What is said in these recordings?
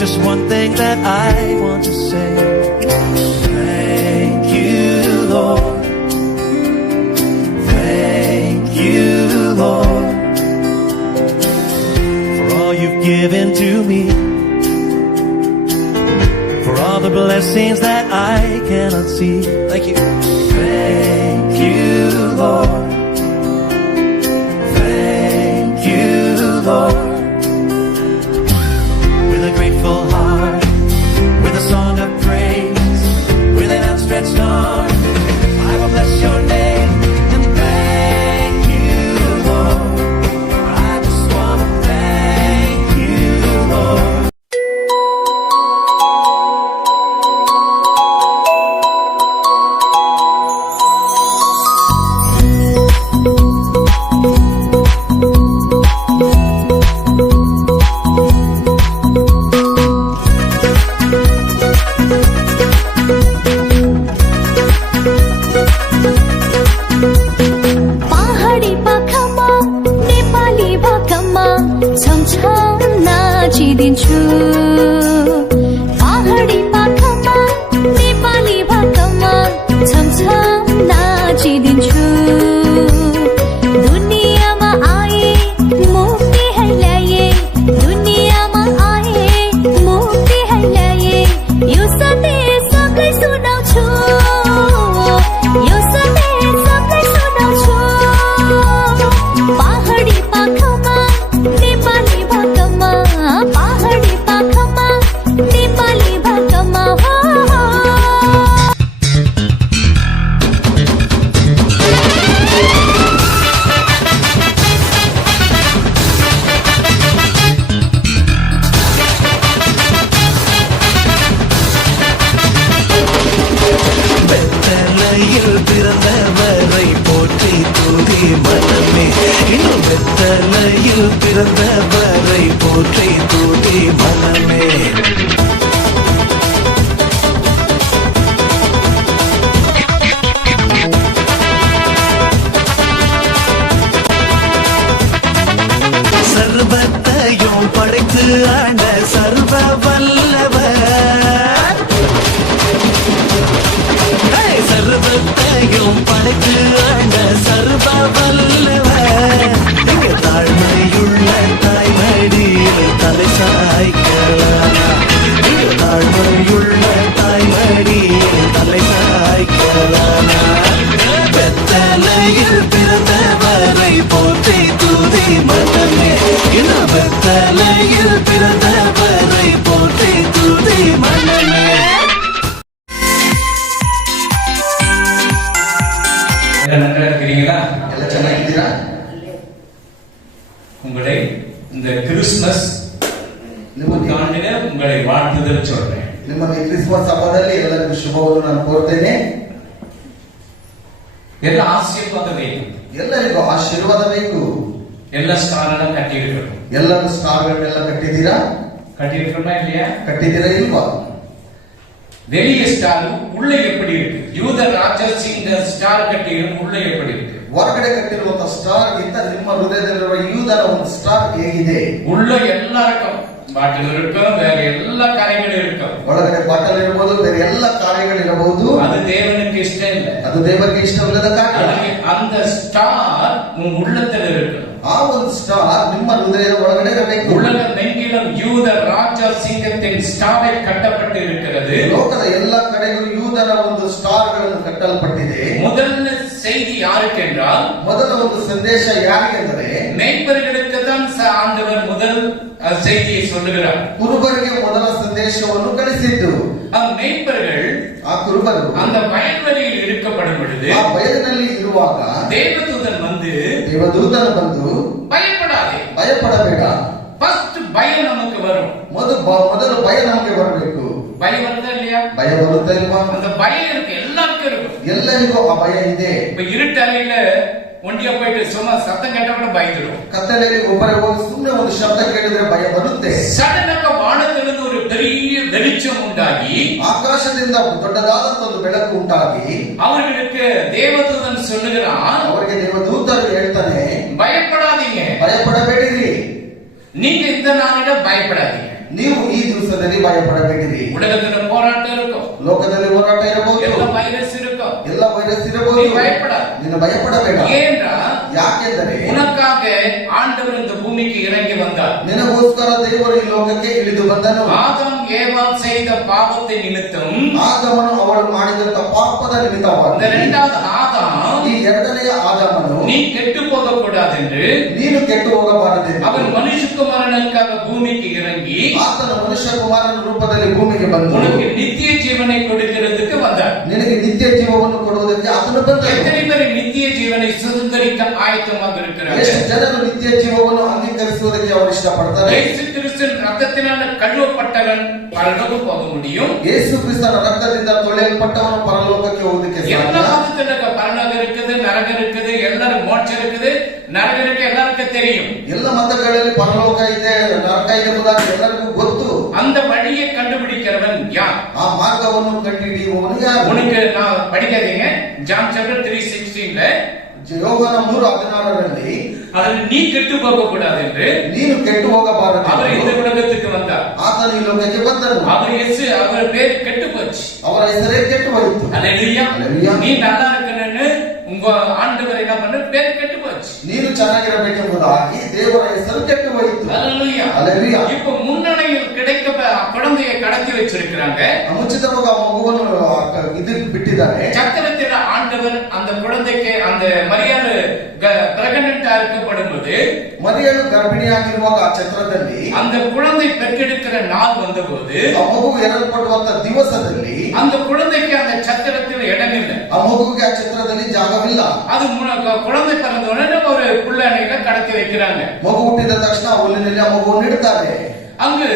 just one thing that I want to say. Thank you, Lord. Thank you, Lord, for all you've given to me, for all the blessings that I cannot see. Thank you. Thank you, Lord. Thank you, Lord. With a grateful heart, with a song of praise, with an outstretched arm, I will bless your name. And thank you, Lord. I just want to thank you, Lord. पहाडी पाखामा नेपाली भाकामा छमछम नाचिदिन्छु पहाडी पाखामा नेपाली भाकामा छमछम नाचिदिन्छु दुनियाँमा आए मुक्ति है ल्याए दुनियाँमा आए मुक्ति है ल्याए यो सन्देश सबलाई सुनाउँछु यो सन्देश सबलाई सुनाउँछु पहाडी पाखामा नेपाली भाकामा पहाडी पाखामा नेपाली भाकामा हो வெத்தலையில் பிறந்தவரை போற்றி துதி மனமே. இன்னும் வெத்தலையில் பிறந்தவரை போற்றி துதி மனமே. சர்வத்தையும் படைத்து ஆண்ட சர்வ வல்லவர், சர்வத்தையும் படைத்து ஆண்ட சர்வ வல்லவர், இங்க தாழ்மையுள்ள தாய்மடியில் தலை சாய்க்கலாம், இங்க தாழ்மையுள்ள தாய்மடியில் தலை சாய்க்கலாம். வெத்தலையில் பிறந்தவரை போற்றி துதி மனமே. இன்னும் வெத்தலையில் பிறந்தவரை போற்றி துதி மனமே. நல்லா இருக்கிறீங்களா? எல்லாம் ಚೆನ್ನಾಗಿದ್ದೀರಾ? உங்களை இந்த கிறிஸ்துமஸ் புத்தாண்டிನ உங்களை வாழ்த்துதல் சொல்றேன். ನಿಮಗೆ ಕ್ರಿಸ್ಮಸ್ ಹಬ್ಬದಲ್ಲಿ ಎಲ್ಲರಿಗೂ ಶುಭವನ್ನು ನಾನು ಕೋರ್ತೇನೆ. ಎಲ್ಲ ಆಶೀರ್ವಾದ ಬೇಕು, ಎಲ್ಲರಿಗೂ ಆಶೀರ್ವಾದ ಬೇಕು. ಎಲ್ಲ ಸ್ಟಾರ್ನ ಕಟ್ಟಿರಬೇಕು. ಎಲ್ಲರೂ ಸ್ಟಾರ್ಗಳನ್ನೆಲ್ಲ ಕಟ್ಟಿದ್ದೀರಾ? கட்டியிருக்கோமா இல்லையா? கட்டிದ್ದೀರಾ ಇಲ್ವಾ? வெளிய ஸ்டார் உள்ள எப்படி இருக்கு? யூத ராஜா சிங்க ஸ்டார் கட்டியும் உள்ள எப்படி இருக்கு? ಹೊರಗಡೆ ಕಟ್ಟಿರುವಂತ ಸ್ಟಾರ್ ಗಿಂತ ನಿಮ್ಮ ಹೃದಯದಲ್ಲಿರುವ ಯೂದನ ಒಂದು ಸ್ಟಾರ್ ಹೇಗಿದೆ? உள்ள எல்லாருக்கும் ಬಾಟಲ್ இருக்கும், வேற எல்லா ಕಾರ್ಯಗಳು இருக்கும். ಒಳಗಡೆ ಬಾಟಲ್ ಇರಬಹುದು, ಬೇರೆ ಎಲ್ಲ ಕಾರ್ಯಗಳಿರಬಹುದು. ಅದು தேவனுக்கு இஷ்டம் ಇಲ್ಲ, ಅದು ದೇವರಿಗೆ ಇಷ್ಟವಿಲ್ಲದ ಕಾರ್ಯ. அந்த ஸ்டார் உன் உள்ளத்துல இருக்கு. ಆ ಒಂದು ಸ್ಟಾರ್ ನಿಮ್ಮ ಹೃದಯದ ಒಳಗಡೆ ಇರಬೇಕು. உலகமெங்கிலும் யூத ராஜா சிங்கத்தின் ஸ்டாரை கட்டப்பட்டு இருக்கிறது. ಲೋಕದ ಎಲ್ಲ ಕಡೆಗೂ ಯೂದನ ಒಂದು ಸ್ಟಾರ್ಗಳನ್ನು ಕಟ್ಟಲ್ಪಟ್ಟಿದೆ. முதல் செய்தி யாருக்கு என்றால், ಮೊದಲ ಒಂದು ಸಂದೇಶ ಯಾರಿಗೆಂದರೆ மேய்ப்பர்களுக்கு தான் ஆண்டவர் முதல் செய்தியை சொல்லுகிறார். ಕುರುಬರಿಗೆ ಮೊದಲ ಸಂದೇಶವನ್ನು ಕಳಿಸಿದ್ದು. மேய்ப்பர்கள் ಆ ಕುರುಬರು அந்த வயல்வெளியில் இருக்கப்படும் பொழுது, ಆ ಬಯಲಿನಲ್ಲಿ ಇರುವಾಗ தேவதூதன் வந்து ದೇವದೂತನು ಬಂದು பயப்படாதே, ಭಯಪಡಬೇಡ. ಫಸ್ಟ್ பயம் நமக்கு வரும். ಮೊದಲು ಭಯ ನಮಗೆ ಬರಬೇಕು. பயம் வருதா இல்லையா? ಭಯ ಬರುತ್ತಾ ಇಲ್ವಾ? அந்த பயம் இருக்கு, எல்லாருக்கும் இருக்கும். ಎಲ್ಲರಿಗೂ ಆ ಭಯ ಇದೆ. இப்ப இருட்டறையில ஒண்டியா போயிட்டு சும்மா சத்தம் கேட்ட கூட பயந்துடும். ಕತ್ತಲೆಯಲ್ಲಿ ಒಬ್ಬರೇ ಹೋಗಿ ಸುಮ್ಮನೆ ಒಂದು ಶಬ್ದ ಕೇಳಿದ್ರೆ ಭಯ ಬರುತ್ತೆ. ಸಡನ್ வானத்திலிருந்து ஒரு பெரிய வெளிச்சம் உண்டாகி, ಆಕಾಶದಿಂದ ದೊಡ್ಡದಾದಂತ ಒಂದು ಬೆಳಕು ಉಂಟಾಗಿ, அவர்களுக்கு தேவதூதன் சொல்லுகிறான், ಅವರಿಗೆ ದೇವದೂತರು ಹೇಳ್ತಾನೆ, பயப்படாதீங்க, ಭಯಪಡಬೇಡಿರಿ. நீங்க இந்த நாளில பயப்படாதீங்க. ನೀವು ಈ ದಿವಸದಲ್ಲಿ ಭಯಪಡಬೇಡಿರಿ. உலகத்துல போராட்டம் இருக்கும், ಲೋಕದಲ್ಲಿ ಹೋರಾಟ ಇರಬಹುದು, ಎಲ್ಲ வைரஸ் இருக்கும், ಎಲ್ಲ ವೈರಸ್ ಇರಬಹುದು, நீ பயப்படாத. ನೀನು ಭಯಪಡಬೇಡ. ஏன்றா ಯಾಕೆಂದರೆ உனக்காக ஆண்டவர் இந்த பூமிக்கு இறங்கி வந்தார். ನಿನಗೋಸ್ಕರ ದೇವರು ಈ ಲೋಕಕ್ಕೆ ಇಳಿದು ಬಂದನು. ஆதாம் ஏவாள் செய்த பாவத்தை நிமித்தம் ಆದಾಮನು ಅವಳು ಮಾಡಿದಂತ ಪಾಪದ இந்த ನಿಮಿತ್ತವಾಗಿ இரண்டாவது ஆதாம் ಈ ಎರಡನೆಯ ಆದಾಮನು நீ கெட்டு போக கூடாது என்று ನೀನು ಕೆಟ್ಟು ಹೋಗಬಾರದೆಂದು அவர் மனுஷகுமாரனுக்காக பூமிக்கு இறங்கி ಆತನ ಮನುಷ್ಯ ಕುಮಾರನ ರೂಪದಲ್ಲಿ ಭೂಮಿಗೆ ಬಂದು உனக்கு நித்திய ஜீவனை கொடுக்கிறதுக்கு வந்தார். ನಿನಗೆ ನಿತ್ಯ ಜೀವವನ್ನು ಕೊಡುವುದಕ್ಕೆ ಆತನು ಬಂದನು. எத்தனை பேர் நித்திய ஜீவனை சுதந்திரிக்க ஆயத்தமாக ಎಷ್ಟು இருக்கிறார்கள்? ಜನರು ನಿತ್ಯ ಜೀವವನ್ನು ಅಂಗೀಕರಿಸುವುದಕ್ಕೆ ಅವರು ಇಷ್ಟಪಡ್ತಾರೆ? இயேசு கிறிஸ்துவின் ரத்தத்தினால கழுவப்பட்டவன் பரலோகம் போக முடியும். ಯೇಸು ಕ್ರಿಸ್ತನ ರಕ್ತದಿಂದ ತೊಳೆಯಲ್ಪಟ್ಟವನು ಪರಲೋಕಕ್ಕೆ ಹೋಗುವುದಕ್ಕೆ எல்லா ಸಾಧ್ಯ. மதத்துல பரலோகம் இருக்குது, நரகம் இருக்குது, எல்லாரும் மோட்சம் இருக்குது, நரகம் இருக்கு, எல்லாருக்கும் தெரியும். ಎಲ್ಲ ಮತಗಳಲ್ಲಿ ಪರಲೋಕ ಇದೆ, ನರಕ ಇದೆ ಎಂಬುದಾಗಿ ಎಲ್ಲರಿಗೂ ಗೊತ್ತು. அந்த வழியை கண்டுபிடிக்கிறவன் யார்? ಆ ಮಾರ್ಗವನ್ನು ಕಂಡುಹಿಡಿಯುವವನು ಯಾರು? உனக்கு நான் படிக்காதீங்க, ஜான் சாப்டர் 3:16ல ಯೋಹಾನ 3:16ರಲ್ಲಿ அதில் நீ கெட்டு போக கூடாது என்று ನೀನು ಕೆಟ್ಟು ಹೋಗಬಾರದು அவர் இந்த உலகத்துக்கு வந்தார். ಆತನು ಈ ಲೋಕಕ್ಕೆ ಬಂದನು. அவர் இயேசு, அவர் பேர் கெட்டு போச்சு. ಅವರ ಹೆಸರೇ ಕೆಟ್ಟು ಹೋಯಿತು. அல்லேலூயா. அல்லேலூயா. நீ நல்லா இருக்கணும்னு உங்க ஆண்டவர் என்ன பண்ண பேர் கெட்டு போச்சு. ನೀನು ಚೆನ್ನಾಗಿರಬೇಕೆಂಬುದಾಗಿ ದೇವರ ಹೆಸರು ಕೆಟ್ಟು ಹೋಯಿತು. அல்லேலூயா. அல்லேலூயா. இப்ப முன்னணியில் கிடைக்க குழந்தையை கடத்தி வச்சிருக்கிறாங்க. ಮುಂಚಿತವಾಗ ಆ ಮಗುವನ್ನು ಇದಕ್ಕೆ ಬಿಟ್ಟಿದ್ದಾರೆ. சத்திரத்தில் ஆண்டவர் அந்த குழந்தைக்கு அந்த மரியாதை பிரெக்னன்ட்டா இருக்கப்படும்போது ಮರಿಯಳು ಗರ್ಭಿಣಿಯಾಗಿರುವಾಗ ಆ ಛತ್ರದಲ್ಲಿ அந்த குழந்தை பெற்றெடுக்கிற நாள் வந்தபோது ಆ ಮಗು ಎರಲ್ಪಡುವಂತ ದಿವಸದಲ್ಲಿ அந்த குழந்தைக்கு அந்த சத்திரத்தில் இடம் இல்லை. ಆ ಮಗುವಿಗೆ ಆ ಛತ್ರದಲ್ಲಿ ಜಾಗವಿಲ್ಲ. அது குழந்தை பிறந்த உடனே ஒரு புள்ளனையில கடத்தி வைக்கிறாங்க. ಮಗು ಹುಟ್ಟಿದ ತಕ್ಷಣ ಹುಲ್ಲಿನಲ್ಲಿ ಆ ಮಗುವನ್ನು ಇಡ್ತಾರೆ. அங்கு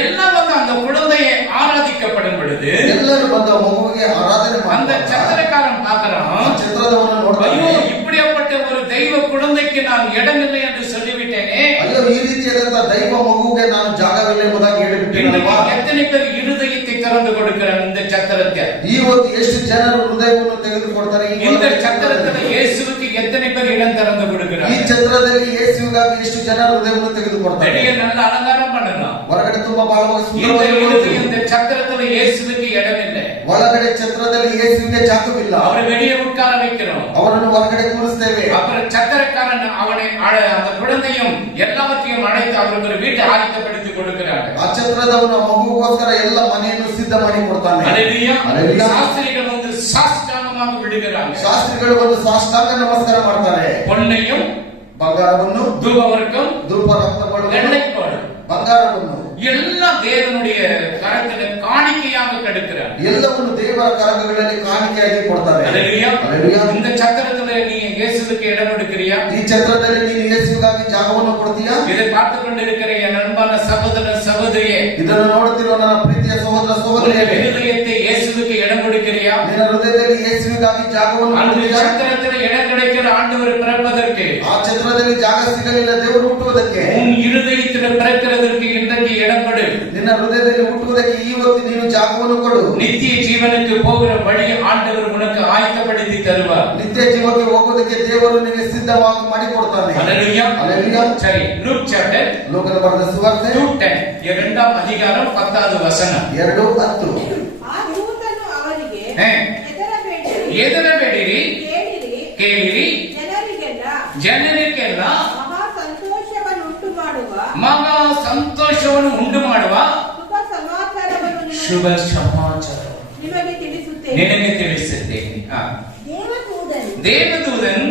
எல்லாம் வந்து அந்த குழந்தையை ஆராதிக்கப்படும் பொழுது ಎಲ್ಲರೂ ಬಂದು ಆ ಮಗುವಿಗೆ ಆರಾಧನೆ அந்த ಮಾಡ್ತಾರೆ. சத்திரக்காரன் பார்க்கிறான், ಆ ಛತ್ರದವನು ஐயோ ನೋಡ್ತಾನೆ. இப்படியாப்பட்ட ஒரு தெய்வ குழந்தைக்கு நான் இடமில்லை என்று சொல்லிவிட்டேனே. ಅಯ್ಯೋ, ಈ ರೀತಿಯಾದಂತ ದೈವ ಮಗುವಿಗೆ ನಾನು ಜಾಗವಿಲ್ಲ ಎಂಬುದಾಗಿ ಹೇಳಿಬಿಟ್ಟಿನಲ್ವಾ? இன்றைக்கு எத்தனை பேர் இருதயத்தை திறந்து கொடுக்கிறாங்க இந்த சத்திரத்தை? ಇವತ್ತು ಎಷ್ಟು ಜನರು ಹೃದಯವನ್ನು ತೆಗೆದುಕೊಡ್ತಾರೆ? இந்த சத்திரத்துல இயேசுவுக்கு எத்தனை பேர் இடம் திறந்து ಈ கொடுக்கிறாங்க? ಛತ್ರದಲ್ಲಿ ಯೇಸುವಿಗಾಗಿ ಎಷ್ಟು ಜನರು ಹೃದಯವನ್ನು ತೆಗೆದುಕೊಡ್ತಾರೆ? வெளியே நல்ல அலங்காரம் பண்ணலாம், ಹೊರಗಡೆ ತುಂಬಾ ಬಹಳವಾಗಿ இந்த ಸುಂದರವಾಗಿರಬಹುದು. இந்த சத்திரத்துல இயேசுவுக்கு இடம் இல்லை. ಒಳಗಡೆ ಛತ್ರದಲ್ಲಿ ಯೇಸುವಿಗೆ ಜಾಗವಿಲ್ಲ. அவரை வெளியே உட்கார வைக்கிறோம். ಅವರನ್ನು ಹೊರಗಡೆ ಕೂರಿಸ್ತೇವೆ. அப்புறம் சத்திரக்காரன் அவனை அந்த குழந்தையும் எல்லாவற்றையும் அழைத்து அவருக்கு ஒரு வீட்டை ஆயத்தப்படுத்தி கொடுக்கிறாங்க. ಆ ಛತ್ರದವನು ಆ ಮಗುಗೋಸ್ಕರ ಎಲ್ಲ ಮನೆಯನ್ನು ಸಿದ್ಧ ಮಾಡಿ ಕೊಡ್ತಾನೆ. அல்லேலூயா. அல்லேலூயா. சாஸ்திரிகள் வந்து சாஷ்டாங்கமாக விடுகிறாங்க. ಶಾಸ್ತ್ರಿಗಳು ಒಂದು ಸಾಷ್ಟಾಂಗ ನಮಸ್ಕಾರ ಮಾಡ್ತಾರೆ. பொன்னையும் ಬಂಗಾರವನ್ನು, தூபவர்க்கம் ಧೂಪ ರಕ್ತಗಳು, வெள்ளைப்போடு ಬಂಗಾರವನ್ನು எல்லாம் தேவனுடைய கரத்துல காணிக்கையாக கெடுக்கிறார். ಎಲ್ಲವನ್ನು ದೇವರ ಕರಗಳಲ್ಲಿ ಕಾಣಿಕೆಯಾಗಿ ಕೊಡ್ತಾರೆ. அல்லேலூயா. அல்லேலூயா. இந்த சத்திரத்துல நீ இயேசுவுக்கு இடம் கொடுக்கிறியா? ಈ ಛತ್ರದಲ್ಲಿ ನೀನು ಯೇಸುವಿಗಾಗಿ ಜಾಗವನ್ನು ಕೊಡ್ತೀಯಾ? இதை பார்த்து கொண்டிருக்கிற என் அன்பான சகோதர சகோதரியே, ಇದನ್ನು ನೋಡುತ್ತಿರುವ ನನ್ನ ಪ್ರೀತಿಯ ಸಹೋದರ உன்னுடைய ಸಹೋದರಿಯರೇ, இருதயத்தை இயேசுவுக்கு இடம் கொடுக்கிறியா? ನಿನ್ನ ಹೃದಯದಲ್ಲಿ ಯೇಸುವಿಗಾಗಿ ಜಾಗವನ್ನು அந்த ಕೊಡ್ತೀಯಾ? சத்திரத்துல இடம் கிடைக்கிற ஆண்டவர் பிறப்பதற்கு, ಆ ಛತ್ರದಲ್ಲಿ ಜಾಗ ಸಿಗಲಿಲ್ಲ ದೇವರು ಹುಟ್ಟುವುದಕ್ಕೆ, உன் இருதயத்துல பிறக்கிறதற்கு இன்றைக்கு இடம் கொடு. ನಿನ್ನ ಹೃದಯದಲ್ಲಿ ಹುಟ್ಟುವುದಕ್ಕೆ ಇವತ್ತು ನೀನು ಜಾಗವನ್ನು ಕೊಡು. நித்திய ஜீவனுக்கு போகிற வழி ஆண்டவர் உனக்கு ஆயத்தப்படுத்தி தருவார். ನಿತ್ಯ ಜೀವಕ್ಕೆ ಹೋಗುವುದಕ್ಕೆ ದೇವರು ನಿನಗೆ ಸಿದ್ಧವಾಗಿ ಮಾಡಿಕೊಡ್ತಾನೆ. அல்லேலூயா. அல்லேலூயா. சரி, லூக் சாப்டர் ಲೋಕದ ಬರೆದ ಸುವಾರ್ತೆ 2:10 இரண்டாம் அதிகாரம் 10வது வசனம். 2:10. ಆ ದೂತನು ಅವರಿಗೆ ಹೇ. ಹೆದರಬೇಡಿರಿ, ಎದರಬೇಡಿರಿ, ಕೇಳಿರಿ, ಕೇಳಿರಿ, ಜನರಿಗೆಲ್ಲ ಜನರಿಗೆಲ್ಲ ಮಹಾ ಸಂತೋಷವನ್ನುಂಟು ಮಾಡುವ ಮಹಾ ಸಂತೋಷವನ್ನು ಉಂಟು ಮಾಡುವ ಶುಭ ಸಮಾಚಾರವನ್ನು ಶುಭ ಸಮಾಚಾರ ನಿಮಗೆ ತಿಳಿಸುತ್ತೇನೆ. ನಿನಗೆ ತಿಳಿಸುತ್ತೇನೆ. ದೇವದೂತನು தேவதூதன்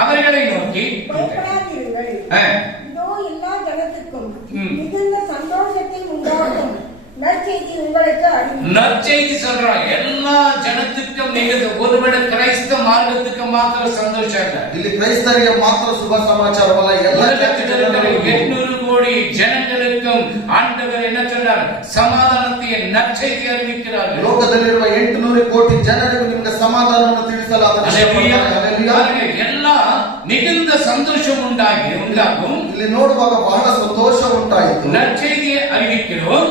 அவர்களை நோக்கி பயப்படாதீர்கள், ஆ, இதோ எல்லா ஜனத்துக்கும் ம். மிகுந்த சந்தோஷத்தை உண்டாகும் நற்செய்தி உங்களுக்கு அறிவிக்கிறேன். நற்செய்தி சொல்றான். எல்லா ஜனத்துக்கும் நிகழ்ந்து ஒருவேளை கிறிஸ்தவ மார்க்கத்துக்கு மாத்திர சந்தோஷம் இல்ல. ಇಲ್ಲಿ ಕ್ರೈಸ್ತರಿಗೆ ಮಾತ್ರ ಶುಭ ಸಮಾಚಾರವಲ್ಲ, ಎಲ್ಲ உலகத்தில் இருக்கிற 800 கோடி ஜனங்களுக்கும் ஆண்டவர் என்ன சொல்றார்? சமாதானத்தை நற்செய்தி அறிவிக்கிறார்கள். ಲೋಕದಲ್ಲಿರುವ 800 ಕೋಟಿ ಜನರಿಗೂ ನಿಮಗೆ ಸಮಾಧಾನವನ್ನು ತಿಳಿಸಲು ಆತನು அல்லேலூயா. ಇಷ್ಟಪಡ್ತಾನೆ. அல்லೇಲೂಯಾ. பாருங்க, எல்லாம் மிகுந்த சந்தோஷம் உண்டாகும். ಇಲ್ಲಿ ನೋಡುವಾಗ ಬಹಳ ಸಂತೋಷ ಉಂಟಾಯಿತು. நற்செய்தியை அறிவிக்கிறோம்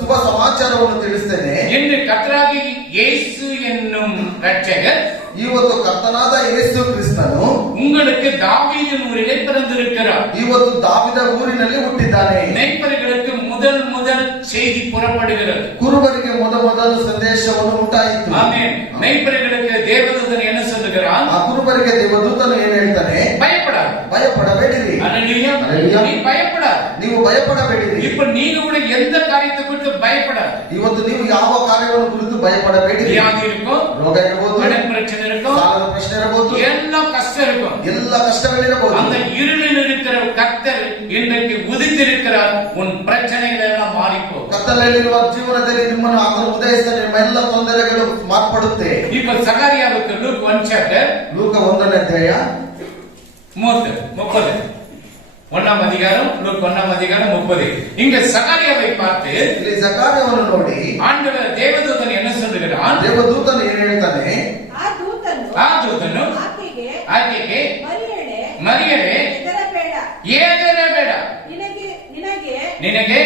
ಶುಭ ಸಮಾಚಾರವನ್ನು ತಿಳಿಸ್ತೇನೆ. என்று கர்த்தராகிய இயேசு என்னும் இரட்சகர் ಇವತ್ತು ಕರ್ತನಾದ ಯೇಸು ಕ್ರಿಸ್ತನು உங்களுக்கு தாவீதின் ஊரிலே பிறந்திருக்கிறார். ಇವತ್ತು ದಾವಿದ ಊರಿನಲ್ಲಿ ಹುಟ್ಟಿದ್ದಾನೆ. மேய்ப்பர்களுக்கு முதல் புறப்படுகிறது. ಕುರುಬರಿಗೆ ಮೊದಲು ಸಂದೇಶವನ್ನು ಉಂಟಾಯಿತು. ஆமென். மெய்ப்பர்களுக்கு தேவதூதன் என்ன சொல்லுகிறான்? ಆ ಕುರುಬರಿಗೆ ದೇವದೂತನು ಏನು ಹೇಳ್ತಾನೆ? பயப்படாத. ಭಯಪಡಬೇಡಿರಿ. ஹல்லேலூயா. ஹல்லேலூயா. நீ பயப்படாத. ನೀವು ಭಯಪಡಬೇಡಿರಿ. இப்ப நீங்க கூட எந்த காரியத்தை குறித்து பயப்படாத. ಇವತ್ತು ನೀವು ಯಾವ ಕಾರ್ಯವನ್ನು ಕುರಿತು ಭಯಪಡಬೇಡಿರಿ. வியாதி இருக்கும், ರೋಗ ಇರಬಹುದು, கடன் பிரச்சனை இருக்கும், ಸಾಲದ ಪ್ರಶ್ನೆ ಇರಬಹುದು, எல்லா கஷ்டம் இருக்கும். ಎಲ್ಲ ಕಷ್ಟಗಳಿರಬಹುದು. அந்த இருளில் இருக்கிற கர்த்தர் இன்றைக்கு உதித்திருக்கிறார். உன் பிரச்சனைகள் எல்லாம் மாறிப்போ. ಕತ್ತಲಲ್ಲಿರುವ ಜೀವನದಲ್ಲಿ ನಿಮ್ಮನ್ನು ಆತನು ಉದಯಿಸಿದರೆ ನಿಮ್ಮ ಎಲ್ಲ ತೊಂದರೆಗಳು ಮಾರ್ಪಡುತ್ತೆ. இப்ப சகரியாவுக்கு லூக் 1 சாப்டர் ಲೂಕ 1ನೇ ಅಧ್ಯಾಯ 30 1ஆம் அதிகாரம், லூக் 1ஆம் அதிகாரம் 30. இங்க சகரியாவை பார்த்து ಇಲ್ಲಿ ಜಕಾರ್ಯವನ್ನು ನೋಡಿ ஆண்டவர் தேவதூதன் என்ன சொல்லுகிறான்? ದೇವದೂತನು ಏನು ಹೇಳ್ತಾನೆ? ಆ ದೂತನು ಆಕೆಗೆ ಮರಿಯಳೇ ಏದರಬೇಡ, ನಿನಗೆ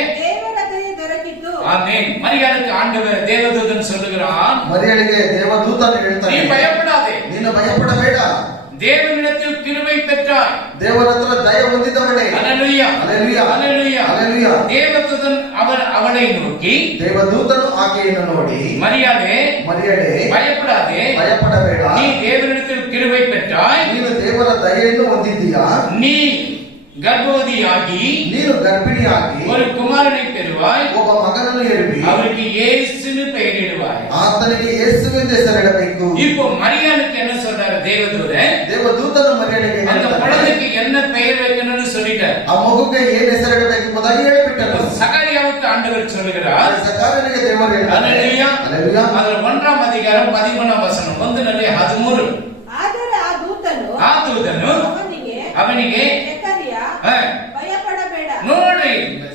ஆமென். மரியாளுக்கு ஆண்டவர் தேவதூதன் சொல்லுகிறான், ಮರಿಯಳಿಗೆ ದೇವದೂತನು நீ ಹೇಳ್ತಾನೆ, பயப்படாதே, ನೀನು ಭಯಪಡಬೇಡ, தேவனிடத்தில் கிருபை பெற்றாய். ದೇವರ ಹತ್ರ ದಯ ಹೊಂದಿದವಳೇ. ஹல்லேலூயா, ஹல்லேலூயா, ஹல்லேலூயா. ஹல்லேலೂயா. தேவதூதன் அவளை நோக்கி, ದೇವದೂತನು ಆಕೆಯನ್ನು ನೋಡಿ, மரியாளே ಮರಿಯಳೇ பயப்படாதே, ಭಯಪಡಬೇಡ, நீ தேவனிடத்தில் கிருபை பெற்றாய், ನೀನು ದೇವರ ದಯೆಯನ್ನು ಹೊಂದಿದ್ದೀಯಾ, நீ கர்ப்பவதியாகி ನೀನು ಗರ್ಭಿಣಿಯಾಗಿ ஒரு குமாரனை பெறுவாய், ಒಬ್ಬ ಮಗನನ್ನು ಹೆರುವಿ, அவருக்கு இயேசுன்னு பெயரிடுவாய். ಆತನಿಗೆ ಯೇಸುವೆಂದು ಹೆಸರಿಡಬೇಕು. இப்போ மரியாளுக்கு என்ன சொல்றாரு தேவதூதன்? ದೇವದೂತನು ಮರಿಯಳಿಗೆ அந்த ಹೇಳ್ತಾನೆ, குழந்தைக்கு என்ன பெயர் வைக்கணும்னு சொல்லிட்டார். ಆ ಮಗುಗೆ ಏನ್ ಹೆಸರಿಡಬೇಕು ಎಂಬುದಾಗಿ ಹೇಳಿಬಿಟ್ಟನು. சகரியாவுக்கு ஆண்டவர் சொல்லுகிறார், ಸಕಾರನಿಗೆ ದೇವರು ಹೇಳ್ತಾನೆ, ஹல்லேலூயா. ಹಲ್ಲೆಲೂಯಾ. அதுல 1ஆம் அதிகாரம் 11ஆம் வசனம் 1:13. ಆ ದೂತನು ಅವನಿಗೆ ನೋಡಿ,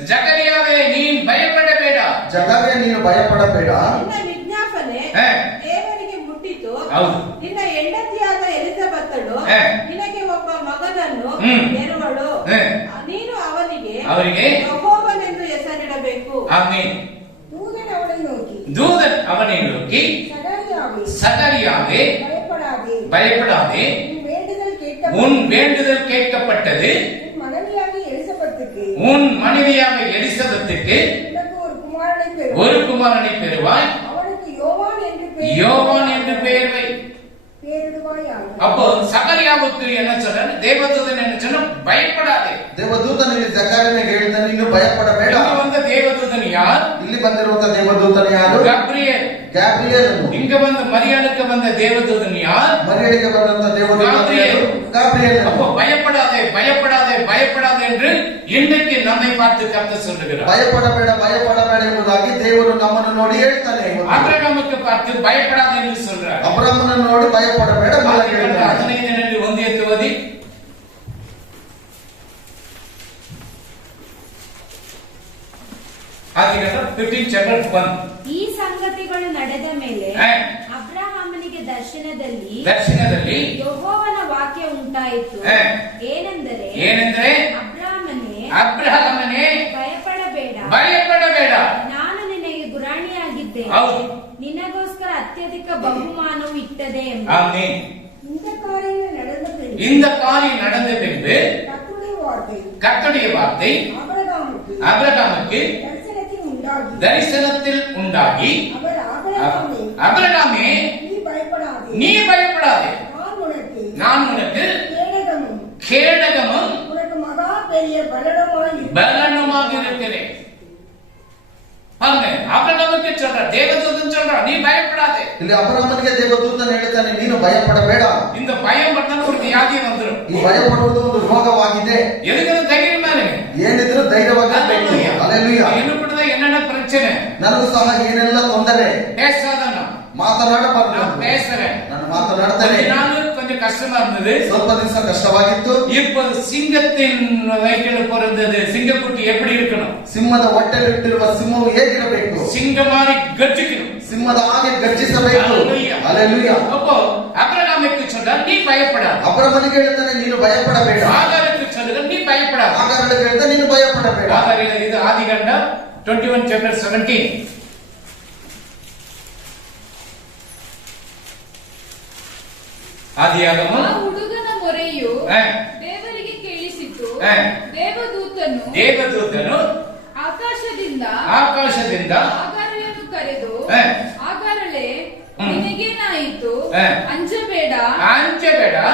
ಜಕರಿಯಾವೇ ನೀನ್ ಭಯಪಡಬೇಡ, ಜಗವೇ ನೀನು ಭಯಪಡಬೇಡ, ದೇವರಿಗೆ ಮುಟ್ಟಿತು. ಹೌದು. ನಿನ್ನ ಹೆಂಡತಿಯಾದ ಎಲಿಜಬೆತ್ತಳು ನಿನಗೆ ಒಬ್ಬ ಮಗನನ್ನು ಹೆರುವಳು. ನೀನು ಅವನಿಗೆ ಯೆಹೋವನೆಂದು ಹೆಸರಿಡಬೇಕು. ಆಮೆನ್. ದೂತನು ಅವಳನ್ನು ನೋಕಿ, தூதன் அவனை நோக்கி, சகரியாவே பயப்படாதே, உன் வேண்டுதல் கேட்கப்பட்டது, உன் மனைவியாக எலிசபெத்துக்கு ஒரு குமாரனை பெறுவாய், யோவான் என்று பெயர் வை. அப்போ சகரியாவுக்கு என்ன சொல்ற? தேவதூதன் என்ன சொன்ன? பயப்படாதே. ದೇವದೂತನಿಗೆ ಜಕಾರನಿಗೆ ಹೇಳ್ತಾನೆ, ನೀನು ಭಯಪಡಬೇಡ. இங்க வந்த தேவதூதன் யார்? ಇಲ್ಲಿ ಬಂದಿರುವಂತ ದೇವದೂತನು ಯಾರು? ಗಬ್ರಿಯೇಲ್. ಗ್ಯಾಬ್ರಿಯೇಲನು. இங்க வந்து மரியாளுக்கு வந்த தேவதூதன் யார்? ಮರಿಯಳಿಗೆ ಬಂದಂತ ದೇವದೂತನು ಯಾರು? ಗಾಬ್ರಿಯೇಲನು. அப்போ பயப்படாதே பயப்படாதே பயப்படாதே என்று இன்னைக்கு நம்மை பார்த்து கர்த்தர் சொல்லுகிறார். ಭಯಪಡಬೇಡ ಭಯಪಡಬೇಡ ಎಂಬುದಾಗಿ ದೇವರು ನಮ್ಮನ್ನು ನೋಡಿ ಹೇಳ್ತಾನೆ. ஆபிரகாமுக்கு பார்த்து பயப்படாதே என்று சொல்றார். ಅಬ್ರಹಾಮನನ್ನು ನೋಡಿ ಭಯಪಡಬೇಡ ಎಂಬುದಾಗಿ ಹೇಳ್ತಾನೆ. 15 1 ಎತ್ತುವದಿ ಆದಿಕಾಂಡ 15 chapter 1. ಈ ಸಂಗತಿಗಳು ನಡೆದ ಮೇಲೆ ಅಬ್ರಹಾಮನಿಗೆ ದರ್ಶನದಲ್ಲಿ ಯೆಹೋವನ ವಾಕ್ಯ ಉಂಟಾಯಿತು. ಏನೆಂದರೆ ಅಬ್ರಹಾಮನೇ ಭಯಪಡಬೇಡ, ನಾನು ನಿನಗೆ ಗುರಾಣಿಯಾಗಿದ್ದೇನೆ, ನಿನಗೋಸ್ಕರ ಅತ್ಯಧಿಕ ಬಹುಮಾನವು ಇಟ್ಟದೆ ಎಂಬ. ಆಮೆನ್. இந்த காரியம் நடந்த பின்பு கர்த்தருடைய வார்த்தை ஆபிரகாமுக்கு தரிசனத்தில் உண்டாகி, ஆபிரகாமே நீ பயப்படாதே, நான் உனக்கு கேடகமும் பலனுமாக இருக்கிறேன். ஆபிரகாமுக்கு சொல்ற தேவதூதன் சொல்ற, நீ பயப்படாதே. ಇಲ್ಲಿ ಅಬ್ರಹಾಮನಿಗೆ ದೇವದೂತನು ಹೇಳ್ತಾನೆ, ನೀನು ಭಯಪಡಬೇಡ. இந்த பயம் பண்ணா ஒரு வியாதி வந்துரும். ಈ ಭಯಪಡುವುದು ಒಂದು ರೋಗವಾಗಿದೆ. எதுக்கு தைரியமா இருங்க, ಏನಿದ್ರು ಧೈರ್ಯವಾಗಿರಬೇಕು. ಹಲ್ಲೆಲೂಯಾ. என்னப்படுದ என்னென்ன பிரச்சனை, ನನಗೂ ಸಹ ಏನೆಲ್ಲ ತೊಂದರೆ, பேசாதண்ணா ಮಾತನಾಡಬಾರದು. நான் பேசுறேன், ನಾನು ಮಾತನಾಡ್ತೇನೆ. ನಾನು கொஞ்சம் கஷ்டமா இருந்தது, ಸ್ವಲ್ಪ ದಿವಸ ಕಷ್ಟವಾಗಿತ್ತು. இப்போ சிங்கத்தின் வயிற்றில் பிறந்தது சிங்கக்குட்டி எப்படி இருக்கணும்? ಸಿಂಹದ ಹೊಟ್ಟೆಲಿಟ್ಟಿರುವ ಸಿಂಹವು ಹೇಗಿರಬೇಕು? சிங்கமாரி கர்ஜிக்கணும், ಸಿಂಹದ ಹಾಗೆ ಗರ್ಜಿಸಬೇಕು. ಹಲ್ಲೆಲೂಯಾ. அப்போ ஆபிரகாமுக்கு சொல்றார், நீ பயப்படாத. ಅಬ್ರಹಾಮನಿಗೆ ಹೇಳ್ತಾನೆ, ನೀನು ಭಯಪಡಬೇಡ. ஆகாருக்கு சொல்றார், நீ பயப்படாத. ಆಗಾರನಿಗೆ ಹೇಳ್ತಾನೆ, ನೀನು ಭಯಪಡಬೇಡ. ஆகாரில இது ஆதிகாண்ட 21 chapter 17. ಆದಿಯಾಗಮ ಹುಡುಗನ ಮೊರೆಯು ದೇವರಿಗೆ ಕೇಳಿಸಿತು. ದೇವದೂತನು ಆಕಾಶದಿಂದ ಆಕಾಶದಿಂದ ಆಗಾರಳನ್ನು ಕರೆದು ಹ. ಆಗಾರಳೆ ಹ್ಮ್. ನಿನಗೇನಾಯಿತು ಹ. ಅಂಜಬೇಡ ಅಂಜಬೇಡ. ಆ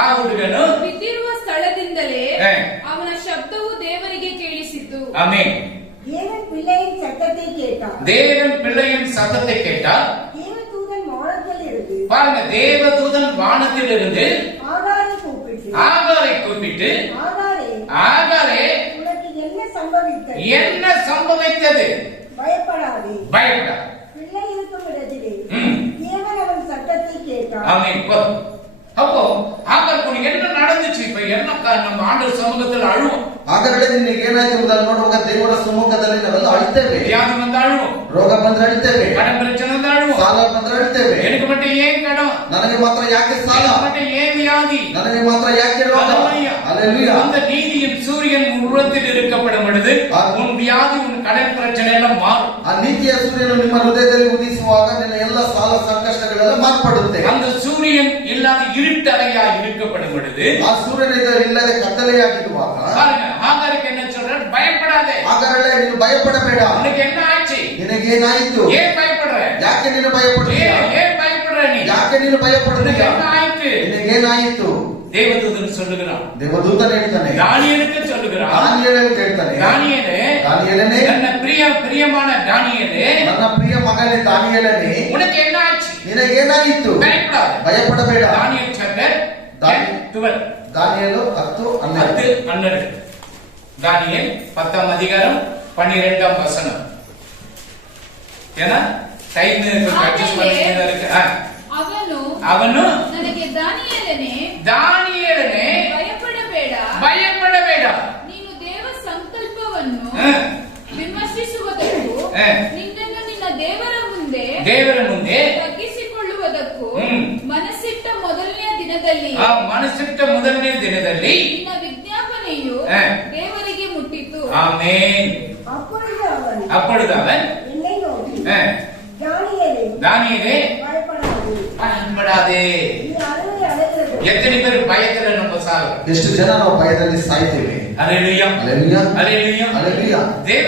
ಆ ಹುಡುಗನು ಬಿದ್ದಿರುವ ಸ್ಥಳದಿಂದಲೇ ಹ. ಅವನ ಶಬ್ದವು ದೇವರಿಗೆ ಕೇಳಿಸಿತು. ஆமென். தேவன் பிள்ளையின் சத்தத்தை கேட்டார். தேவன் பிள்ளையின் சத்தத்தை கேட்டார். தேவதூதன் வானத்தில் இருந்து பாருங்க, தேவதூதன் வானத்தில் இருந்து ஆகாரை கூப்பிட்டு ஆகாரை கூப்பிட்டு, ஆகாரே ஆகாரே உனக்கு என்ன சம்பவித்தது? என்ன சம்பவித்தது? பயப்படாதே. பயப்படா. பிள்ளை இருக்கும் இடத்திலே ம். தேவன் அவன் சத்தத்தை கேட்டார். ஆமென். அப்போ ஆகார் உனக்கு என்ன நடந்துச்சு? இப்ப என்ன நம்ம ஆண்டவர் சமூகத்தில் அழுவோம். ಹಾಗಾದ್ರೆ ನಿನಗೆ ಏನಾಯ್ತು ಅಂತ ನೋಡುವಾಗ ದೇವರ ಸಮ್ಮುಖದಲ್ಲಿ ನಾವೆಲ್ಲ ಅಳ್ತೇವೆ. வியாதி வந்து அழுவோம், ರೋಗ ಬಂದ್ರೆ ಅಳ್ತೇವೆ, கடன் பிரச்சனை வந்து அழுவோம். ಸಾಲ ಬಂದ್ರೆ ಅಳ್ತೇವೆ. எனக்கு மட்டும் ஏன் கடன்? ನನಗೆ ಮಾತ್ರ ಯಾಕೆ ಸಾಲ? எனக்கு மட்டும் ஏன் வியாதி? ನನಗೆ ಮಾತ್ರ ಯಾಕೆ ರೋಗ? ஹல்லேலூயா. ಹಲ್ಲೆಲೂಯಾ. அந்த நீதியின் சூரியன் உருவத்தில் இருக்கப்படும் பொழுது உன் வியாதி, உன் கடன் பிரச்சனை எல்லாம் மாறும். ಆ ನೀತಿಯ ಸೂರ್ಯನು ನಿಮ್ಮ ಹೃದಯದಲ್ಲಿ ಉದಿಸುವಾಗ ನಿನ್ನ ಎಲ್ಲ ಸಾಲ ಸಂಕಷ್ಟಗಳೆಲ್ಲ ಮಾರ್ಪಡುತ್ತೆ. அந்த சூரியன் இல்லாத இருட்டறையா இருக்கப்படும் பொழுது ಆ ಸೂರ್ಯನ ಇಲ್ಲದೆ ಕತ್ತಲೆಯಾಗಿರುವಾಗ பாருங்க, ஆகாருக்கு என்ன சொல்றார்? பயப்படாதே. ಹಾಗಾದ್ರೆ ನೀನು ಭಯಪಡಬೇಡ. உனக்கு என்ன ஆச்சு? ನಿನಗೇನಾಯಿತು? ஏன் பயப்படுற? ಯಾಕೆ ನೀನು ಭಯಪಡುತ್ತೀಯ? ஏன் பயப்படுற நீ? ಯಾಕೆ ನೀನು உனக்கு ಭಯಪಡುತ್ತೀಯ? என்ன ஆயிற்று? ನಿನಗೇನಾಯಿತು? தேவதூதன் சொல்லுகிறான், ದೇವದೂತನು ಹೇಳ್ತಾನೆ, தானியேலுக்கு சொல்லுகிறான், ದಾನಿಯೇಲನು ಹೇಳ್ತಾನೆ, தானியேலே, ದಾನಿಯೇಲನೇ, ನನ್ನ பிரியமான தானியேலே, ನನ್ನ ಪ್ರಿಯ ಮಗನೇ ದಾನಿಯೇಲನೇ, உனக்கு என்ன ஆச்சு? ನಿನಗೇನಾಯಿತು? பயப்படாத. ಭಯಪಡಬೇಡ. தானியேல் சாப்டர் 12 ದಾನಿಯೇಲು 10:12. 10:12. தானியேல் 10ஆம் அதிகாரம் 12ஆம் வசனம். ஏன்னா டைம் அட்ஜஸ்ட் பண்ணிட்டு இருக்கு. அவನು ನನಗೆ ದಾನಿಯೇಲನೇ பயப்படಬೇಡ. ನೀನು ದೇವ ಸಂಕಲ್ಪವನ್ನು ಹ. ವಿಮರ್ಶಿಸುವುದಕ್ಕೂ ಹ. ನಿನ್ನನ್ನು ನಿನ್ನ ದೇವರ ಮುಂದೆ ತಗ್ಗಿಸಿಕೊಳ್ಳುವುದಕ್ಕೂ ಹ್ಮ್. ಮನಸ್ಸಿಟ್ಟ ಮೊದಲನೆಯ ದಿನದಲ್ಲಿ ಆ ಮನಸ್ಸಿಟ್ಟ ಮೊದಲನೇ ದಿನದಲ್ಲಿ ನಿನ್ನ ವಿಜ್ಞಾಪನೆಯು ಹ. ದೇವರಿಗೆ ಮುಟ್ಟಿತು. ஆமென். அப்பொழுது அவன் என்னை நோக்கி ಹ. தானியேலே தானியேலே பயப்படாதே. பயப்படாதே. நீ அழுகை அழுகிறது. எத்தனை பேர் பயத்துல நம்ம சாகிறோம்? ಎಷ್ಟು ಜನ ನಾವು ಭಯದಲ್ಲಿ ಸಾಯ್ತೇವೆ. அல்லேலூயா, ಹಲ್ಲೆಲೂಯಾ, அல்லேலூயா. ಹಲ್ಲೆಲೂಯಾ. தேவ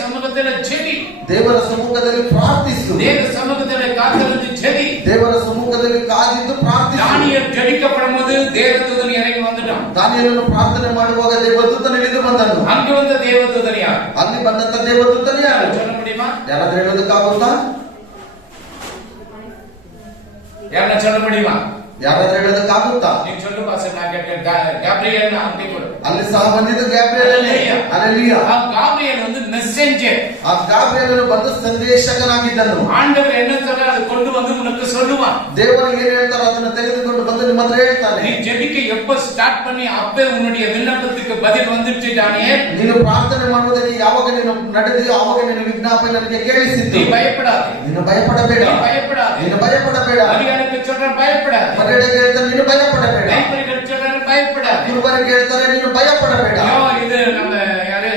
சமூகத்துல ஜெபி. ದೇವರ ಸಮ್ಮುಖದಲ್ಲಿ ಪ್ರಾರ್ಥಿಸು. தேவ சமூகத்துல காத்திருந்து ஜெபி. ದೇವರ ಸಮ್ಮುಖದಲ್ಲಿ ಕಾದಿದ್ದು ಪ್ರಾರ್ಥಿಸು. தானியேல் ஜெபிக்கப்படும் போது தேவதூதன் இறங்கி வந்துட்டான். ದಾನಿಯೇಲನು ಪ್ರಾರ್ಥನೆ ಮಾಡುವಾಗ ದೇವದೂತನು ಇಳಿದು ಬಂದನು. அங்க வந்த தேவதூதன் யார்? ಅಲ್ಲಿ ಬಂದಂತ ದೇವದೂತನು ಯಾರು? சொல்ல முடியுமா? ಯಾರಾದ್ರೂ ಹೇಳೋದಕ್ಕಾಗುತ್ತಾ? யாரா சொல்ல முடியுமா? ಯಾರಾದ್ರೂ ಹೇಳೋದಕ್ಕಾಗುತ್ತಾ? நீங்க சொல்லு பாஸ்டர், நான் கேட்கிறேன். கேப்ரியல் அப்படி கொடு. ಅಲ್ಲಿ ಸಹ ಬಂದಿದ್ದು ಗ್ಯಾಬ್ರಿಯೇಲನೇ. ಹಲ್ಲೆಲೂಯಾ. ಆ ಗಾಬ್ರಿಯಲ್ வந்து மெசேஞ்சர். ಆ ಗ್ಯಾಬ್ರಿಯೇಲನು ಬಂದು ಸಂದೇಶಕನಾಗಿದ್ದನು. ஆண்டவர் என்ன சொல்றார் அது கொண்டு வந்து உனக்கு சொல்லுவான். ದೇವರು ಏನು ಹೇಳ್ತಾರೋ ಅದನ್ನ ತೆಗೆದುಕೊಂಡು ಬಂದು ನಿಮ್ಮ ಹತ್ರ ಹೇಳ್ತಾನೆ. நீ ஜெபிக்க எப்ப ஸ்டார்ட் பண்ணி அப்பே உன்னுடைய விண்ணப்பத்துக்கு பதில் வந்துருச்சு தானியேல். ನೀನು ಪ್ರಾರ್ಥನೆ ಮಾಡುವುದಕ್ಕೆ ಯಾವಾಗ ನೀನು ನಡೆದಿಯೋ ಆವಾಗ ನಿನ್ನ ವಿಜ್ಞಾಪನೆ ನನಗೆ ಕೇಳಿಸಿತು. நீ பயப்படாதே. ನೀನು ಭಯಪಡಬೇಡ. நீ பயப்படாதே. ನೀನು ಭಯಪಡಬೇಡ. அதிகாரிக்கு சொல்ற பயப்படாதே. ಮನೆಗೆ ಹೇಳ್ತಾರೆ ನೀನು ಭಯಪಡಬೇಡ. டைப்பருக்கு சொல்ற பயப்படாதே. ಗುರುವರಿಗೆ ಹೇಳ್ತಾರೆ ನೀನು ಭಯಪಡಬೇಡ. ஐயோ, இது நம்ம யாரு